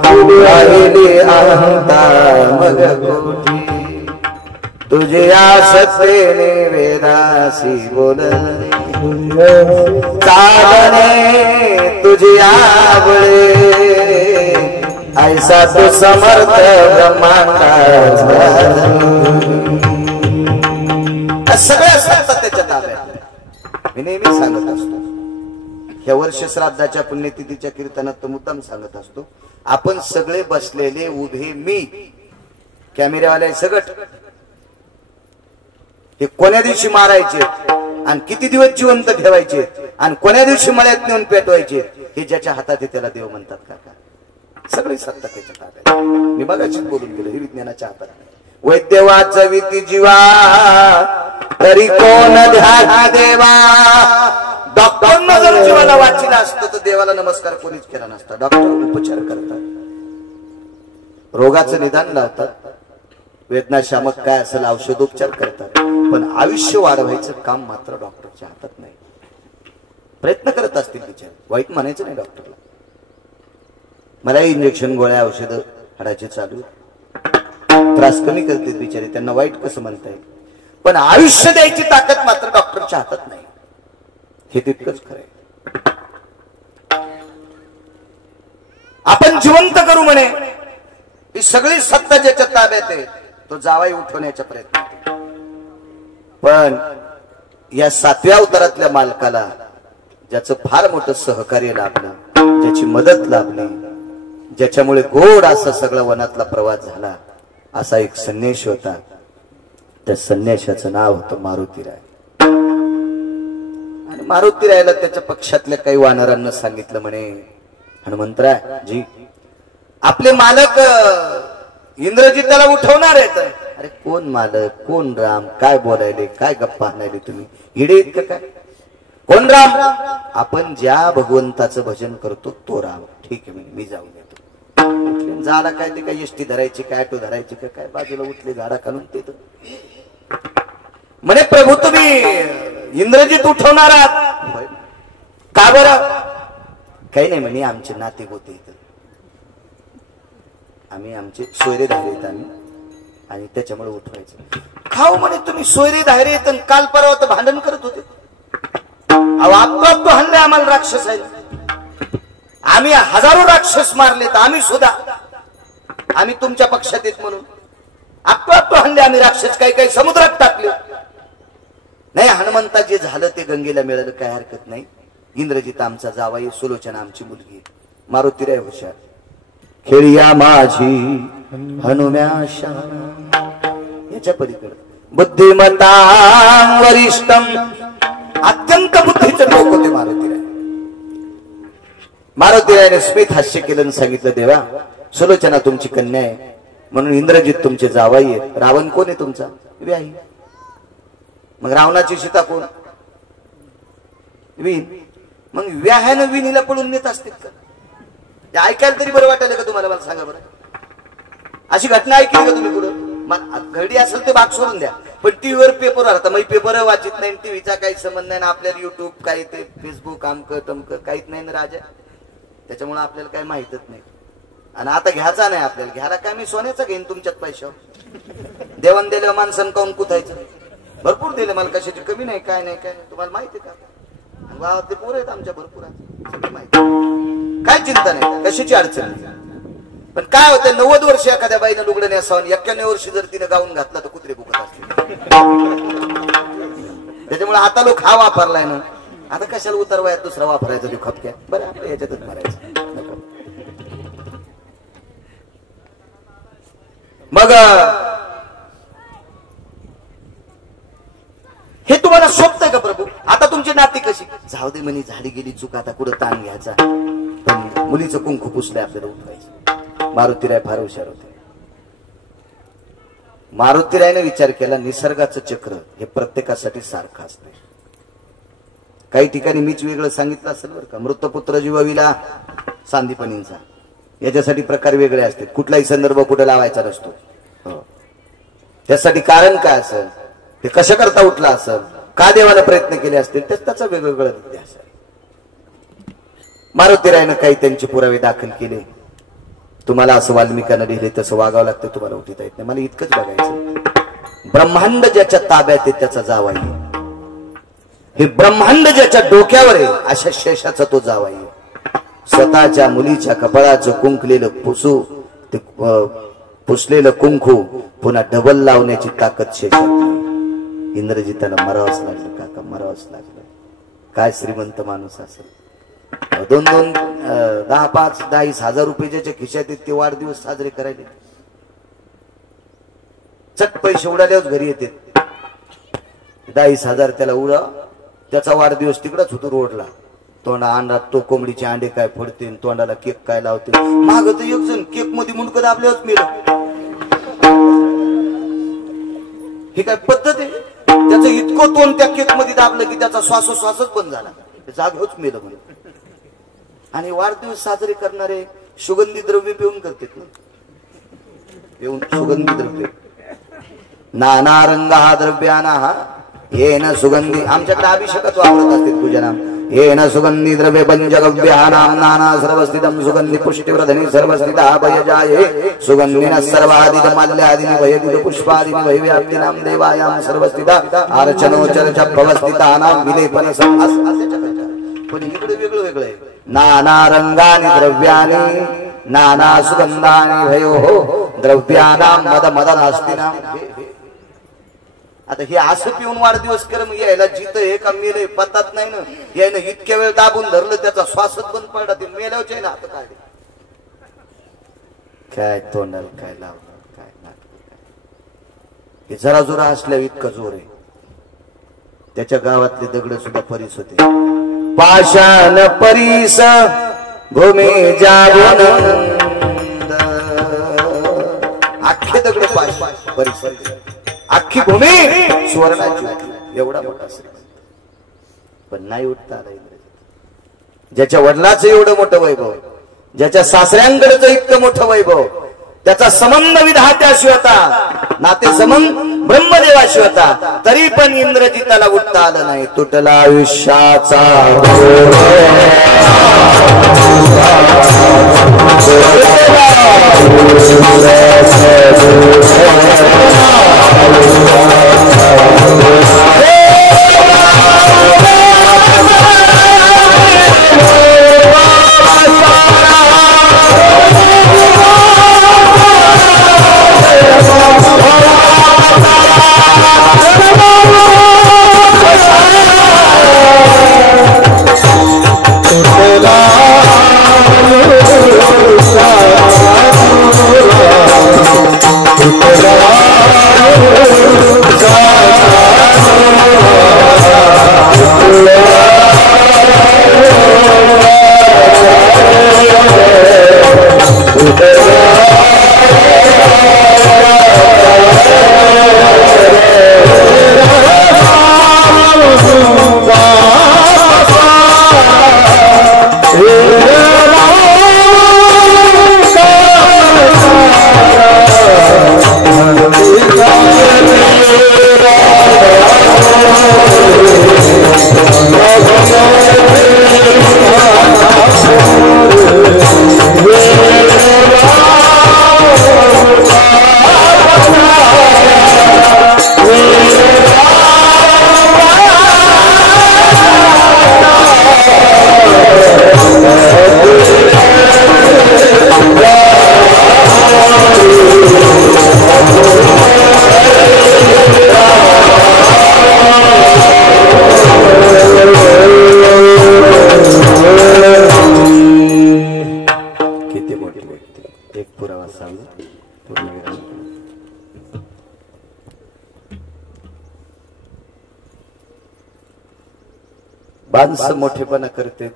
राहिली अहंता मग कोठी, तुझ्या सत्तेने वेदासी बोलणे, चालणे तुझी आवळे, ऐसा तो समर्थ ब्रह्मांडा. सगळ्या सत्ता त्याच्या ताब्यात. मी नेहमी सांगत असतो, ह्या वर्ष श्राद्धाच्या पुण्यतिथीच्या कीर्तनात तो मुद्दाम सांगत असतो, आपण सगळे बसलेले उभे, मी कॅमेऱ्यावाले सगट, हे कोण्या दिवशी मारायचे आणि किती दिवस जिवंत ठेवायचे आणि कोण्या दिवशी मळ्यात नेऊन पेटवायचे, हे ज्याच्या हातात आहे त्याला देव म्हणतात काका. सगळी सत्ता त्याच्या ताब्यात. मी मगाशी बोलून गेलो, हे विज्ञानाच्या हातात नाही. वैद्यवाच विती जीवा तरी कोण ध्यान देवा. डॉक्टरनं जर जीवाला वाचीला असतं तर देवाला नमस्कार कोणीच केला नसता. डॉक्टर उपचार करतात, रोगाचं निदान लावतात, वेदनाशामक काय असेल औषधोपचार करतात, पण आयुष्य वाढवायचं काम मात्र डॉक्टरच्या हातात नाही. प्रयत्न करत असतील विचार, वाईट म्हणायचं नाही डॉक्टरला. मला इंजेक्शन गोळ्या औषधं हाडाचे चालू, त्रास कमी करतील बिचारे, त्यांना वाईट कसं म्हणता येईल, पण आयुष्य द्यायची ताकद मात्र डॉक्टरच्या हातात नाही, हे तितकंच खरंय. आपण जिवंत करू म्हणे, ही सगळी सत्ता ज्याच्या ताब्यात आहे तो जावाई उठवण्याचा प्रयत्न. पण या 7व्या अवतारातल्या मालकाला ज्याचं फार मोठं सहकार्य लाभलं, ज्याची मदत लाभली, ज्याच्यामुळे गोड असा सगळा वनातला प्रवास झाला, असा एक संन्यासी होता. त्या संन्याशाचं नाव होतं मारुतीराय. आणि मारुतीरायला त्याच्या पक्षातल्या काही वानरांना सांगितलं म्हणे, हनुमंतराय जी, आपले मालक इंद्रजित त्याला उठवणार आहेत. अरे कोण मालक, कोण राम, काय बोलायले, काय गप्पा आणायले तुम्ही, हिडे इतकं काय, कोण राम? आपण ज्या भगवंताचं भजन करतो तो राम. ठीक आहे, मी जाऊन येतो. झाला काय, ते काय एसटी धरायची काय, ऑटो धरायची का काय, बाजूला उठले झाडा खालून ते म्हणे, प्रभू तुम्ही इंद्रजित उठवणार आहात का बरं? काही नाही म्हणे, आमचे नाते होते इथं, आम्ही आमचे सोयरे धारे येत आम्ही, आणि त्याच्यामुळे उठवायचं. खाऊ म्हणे तुम्ही सोयरे धारे येत, काल परवा तर भांडण करत होते. आपलं हल्ले आम्हाला राक्षस आहे, आम्ही हजारो राक्षस मारलेत, आम्ही सुद्धा, आम्ही तुमच्या पक्षात येत म्हणून आपलं हल्ले आम्ही राक्षस काही काही समुद्रात टाकले. नाही हनुमंता, जे झालं ते गंगेला मिळालं, काय हरकत नाही. इंद्रजित आमचा जावाई, सुलोचना आमची मुलगी. मारुतीराय हुशार, खेळिया माझी हनुम्याशा, याच्या पलीकडे बुद्धिमत्ता वरिष्ठम, अत्यंत बुद्धीचे लोक होते मारुतीराय. मारुतीरायने स्मित हास्य केलं आणि सांगितलं, देवा सुलोचना तुमची कन्या आहे, म्हणून इंद्रजित तुमचे जावाई आहेत. रावण कोण आहे तुमचा? व्याही. मग रावणाची सीता कोण? विण. मग व्याहानं विणीला पळून नेत असतील का? ते ऐकायला तरी बरं वाटायला का तुम्हाला? मला सांगा बरं, अशी घटना ऐकली का तुम्ही कुठं? घडी असेल ते भाग सोडून द्या, पण टीव्हीवर पेपर राहता, मग पेपर वाचित नाही, टीव्हीचा काही संबंध नाही, आपल्याला युट्यूब काय ते फेसबुक आमक तमक काहीच नाही ना राजा, त्याच्यामुळे आपल्याला काही माहितच नाही. आणि आता घ्यायचा नाही आपल्याला, घ्यायला काय मी सोन्याचं घेईन तुमच्यात पैशावर. देवान दिलं माणसं काऊन कुथायचं? भरपूर दिलं मला, कशाची कमी नाही, काय नाही काय नाही. तुम्हाला माहिती आहे का? गावात ते पोरं आहेत आमच्या भरपूर, माहिती, काय चिंता नाही, कशाची अडचण नाही. पण काय होतं, 90 वर्ष एखाद्या बाईनं लुगडं नेसावं, 91 वर्षी जर तिने गाऊन घातला तर कुत्रे भुकत असतील. त्याच्यामुळे आता लोक हा वापरलाय ना, आता कशाला उतरवायत दुसरा वापरायचा तू खपक्या, बरं आपल्या याच्यातच मारायचं. मग हे तुम्हाला शोभतंय का प्रभू? आता तुमची नाती कशी? जाऊ दे म्हणे, झाली गेली चूक, आता कुठं ताण घ्यायचा. पण मुलीचं कुंकू पुसलंय, आपल्याला उठवायचं. मारुतीराय फार हुशार होते. मारुतीरायने विचार केला, निसर्गाचं चक्र हे प्रत्येकासाठी सारखं असतं. काही ठिकाणी मीच वेगळं सांगितलं असेल बरं का, मृतपुत्र जीवाविला सांदीपनींचा, याच्यासाठी प्रकार वेगळे असतात. कुठलाही संदर्भ कुठे लावायचा नसतो. त्यासाठी कारण काय असेल, ते कशा करता उठला असेल, का देवाने प्रयत्न केले असतील, त्याचा वेगवेगळं इतिहास आहे. मारुतीरायनं काही त्यांचे पुरावे दाखल केले. तुम्हाला असं वाल्मिकांना लिहिले तसं वागावं लागतं, तुम्हाला उठता येत नाही. मला इतकंच बघायचं, ब्रह्मांड ज्याच्या ताब्यात आहे त्याचा जावाई, हे ब्रह्मांड ज्याच्या डोक्यावर आहे अशा शेषाचा तो जावाई. स्वतःच्या मुलीच्या कपाळाचं कुंकलेलं पुसू, ते पुसलेलं कुंकू पुन्हा डबल लावण्याची ताकद शेषात. इंद्रजिताला मरावंच लागलं काका, मरावंच लागलं. काय श्रीमंत माणूस असेल, 2-2, 10-5, 10-20 हजार रुपये ज्याच्या खिशात आहेत ते वाढदिवस साजरे करायले. चट पैसे उडाल्यावर घरी येते, 10-20 हजार त्याला उडा, त्याचा वाढदिवस तिकडच होतो रोडला. तोंडा अंडा तो कोंबडीचे अंडे काय फोडते, तोंडाला केक काय लावते. माग तर एक जण केक मध्ये मुंडकं दाबल्यावर मेलं. ही काय पद्धत आहे? त्याचं इतकं तोंड त्या केक मध्ये दाबलं की त्याचा श्वासोश्वासच बंद झाला, जागेच मेलं म्हणे. आणि वाढदिवस साजरे करणारे सुगंधी द्रव्य पिऊन करतात ना, पिऊन सुगंधी द्रव्य, नाना रंगा द्रव्याना येन सुगंधी. आमच्याकडे अभिषेकच वापरत असते पूजनाम. येन सुगंधी द्रव्य पंचगव्यानां नाना सर्वस्थितम सुगंधी पुष्टिवर्धनी सर्वस्थिता भयजाये सुगंधिनः सर्वादित माल्यादिनी वयदित पुष्पादिनी वैव्याप्तिनां देवायां सर्वस्थिता अर्चनोचर्च भवस्थितानां विलेपन संहास. पण इकडे वेगळं वेगळं आहे. नाना रंगानी द्रव्यानी नाना सुगंधानी भयो द्रव्यानां मद मदनास्तिनां. आता हे असं पिऊन वाढदिवस कर, मग यायला जिथं हे का मेलंय पतात नाही ना. यायनं इतक्या वेळ दाबून धरलं त्याचा श्वासच बंद पडला, ते मेल्यावचे ना. आता काय तोंडाला काय लावलं, काय नाटक, हे जरा जोरा असल्यावर इतकं जोर आहे. त्याच्या गावातले दगड सुद्धा परीस होते. पाषाण परीस भूमी जागून, अख्खे दगड पाषाण परीस, अख्खी भूमी सुवर्णाची. एवढा मोठा असेल पण नाही उठता आला. ज्याच्या वडिलाचं एवढं मोठं वैभव, ज्याच्या सासऱ्यांकडचं इतकं मोठं वैभव, त्याचा संबंध विधात्याशी होता, नाते संबंध ब्रह्मदेवाशी होता, तरी पण इंद्रजिताला उठता आलं नाही. तुटला आयुष्याचा माणसं मोठेपणा करते,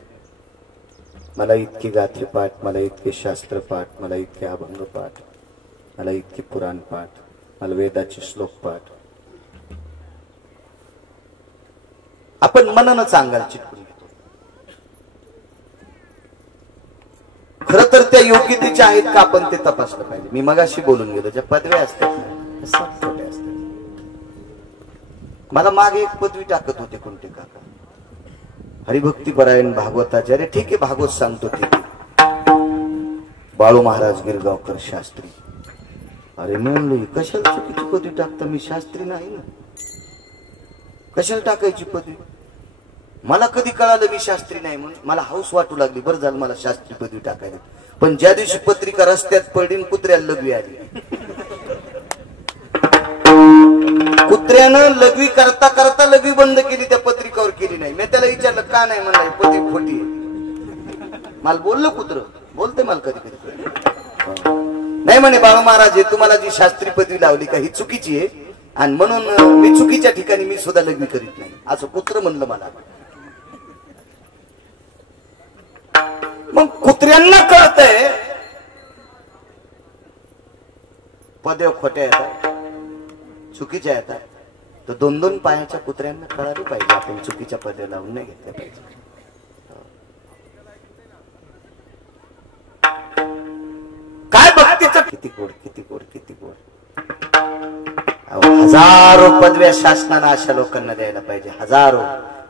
मला इतके गाथे पाठ, मला इतके शास्त्र पाठ, मला इतके अभंग पाठ, मला इतके पुराण पाठ, मला वेदाचे श्लोक पाठ. आपण मनानं सांगाल चिटकून घेतो. खर तर त्या योग्यतेच्या आहेत का आपण ते तपासलं पाहिजे. मी मगाशी बोलून गेलो, ज्या पदव्या असतात छोट्या असतात. मला मागे एक पदवी टाकत होते कोणते काका, हरिभक्तीपरायण भागवताचे. अरे ठीक आहे, भागवत सांगतो ठीक आहे. बाळू महाराज गिरगावकर शास्त्री. अरे म्हणलं कशाला चुकीची पदवी टाकता, मी शास्त्री नाही ना, कशाला टाकायची पदवी. मला कधी कळालं मी शास्त्री नाही म्हणून, मला हौस वाटू लागली. बरं झालं मला शास्त्री पदवी टाकायला. पण ज्या दिवशी पत्रिका रस्त्यात पडली, कुत्र्याला लघवी आली. कुत्र्यानं लघवी करता करता लघवी बंद केली, त्या पत्रिकावर केली नाही. मी त्याला विचारलं का नाही, म्हणलं पत्रिक खोटी आहे. मला बोललं कुत्र, बोलते मला कधी कधी. नाही म्हणे बाळू महाराज, हे तुम्हाला जी शास्त्री पदवी लावली का ही चुकीची आहे, आणि म्हणून मी चुकीच्या ठिकाणी मी सुद्धा लग्न करीत नाही, असं कुत्र म्हणलं मला. मग कुत्र्यांना कळतंय पदव्या खोट्या येतात, चुकीच्या येतात, तर दोन दोन पायाच्या कुत्र्यांना कळालं पाहिजे आपण चुकीच्या पदव्या लावून नाही घेतल्या पाहिजे. काय भक्तीचं किती गोड, किती गोड, किती गोड. हजारो पदव्या शासनानं अशा लोकांना द्यायला पाहिजे, हजारो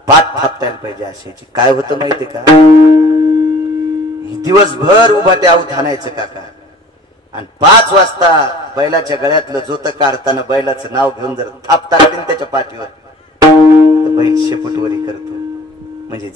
पाठ थापतायला पाहिजे अशाची. काय होतं माहितीये का, दिवसभर उभाट्या आऊत हाणायचं काका, आणि 5 वाजता बैलाच्या गळ्यातलं जोत काढताना बैलाचं नाव घेऊन जर थाप टाकतील त्याच्या पाठीवर, तर बैल शेपूटवरी करतो. म्हणजे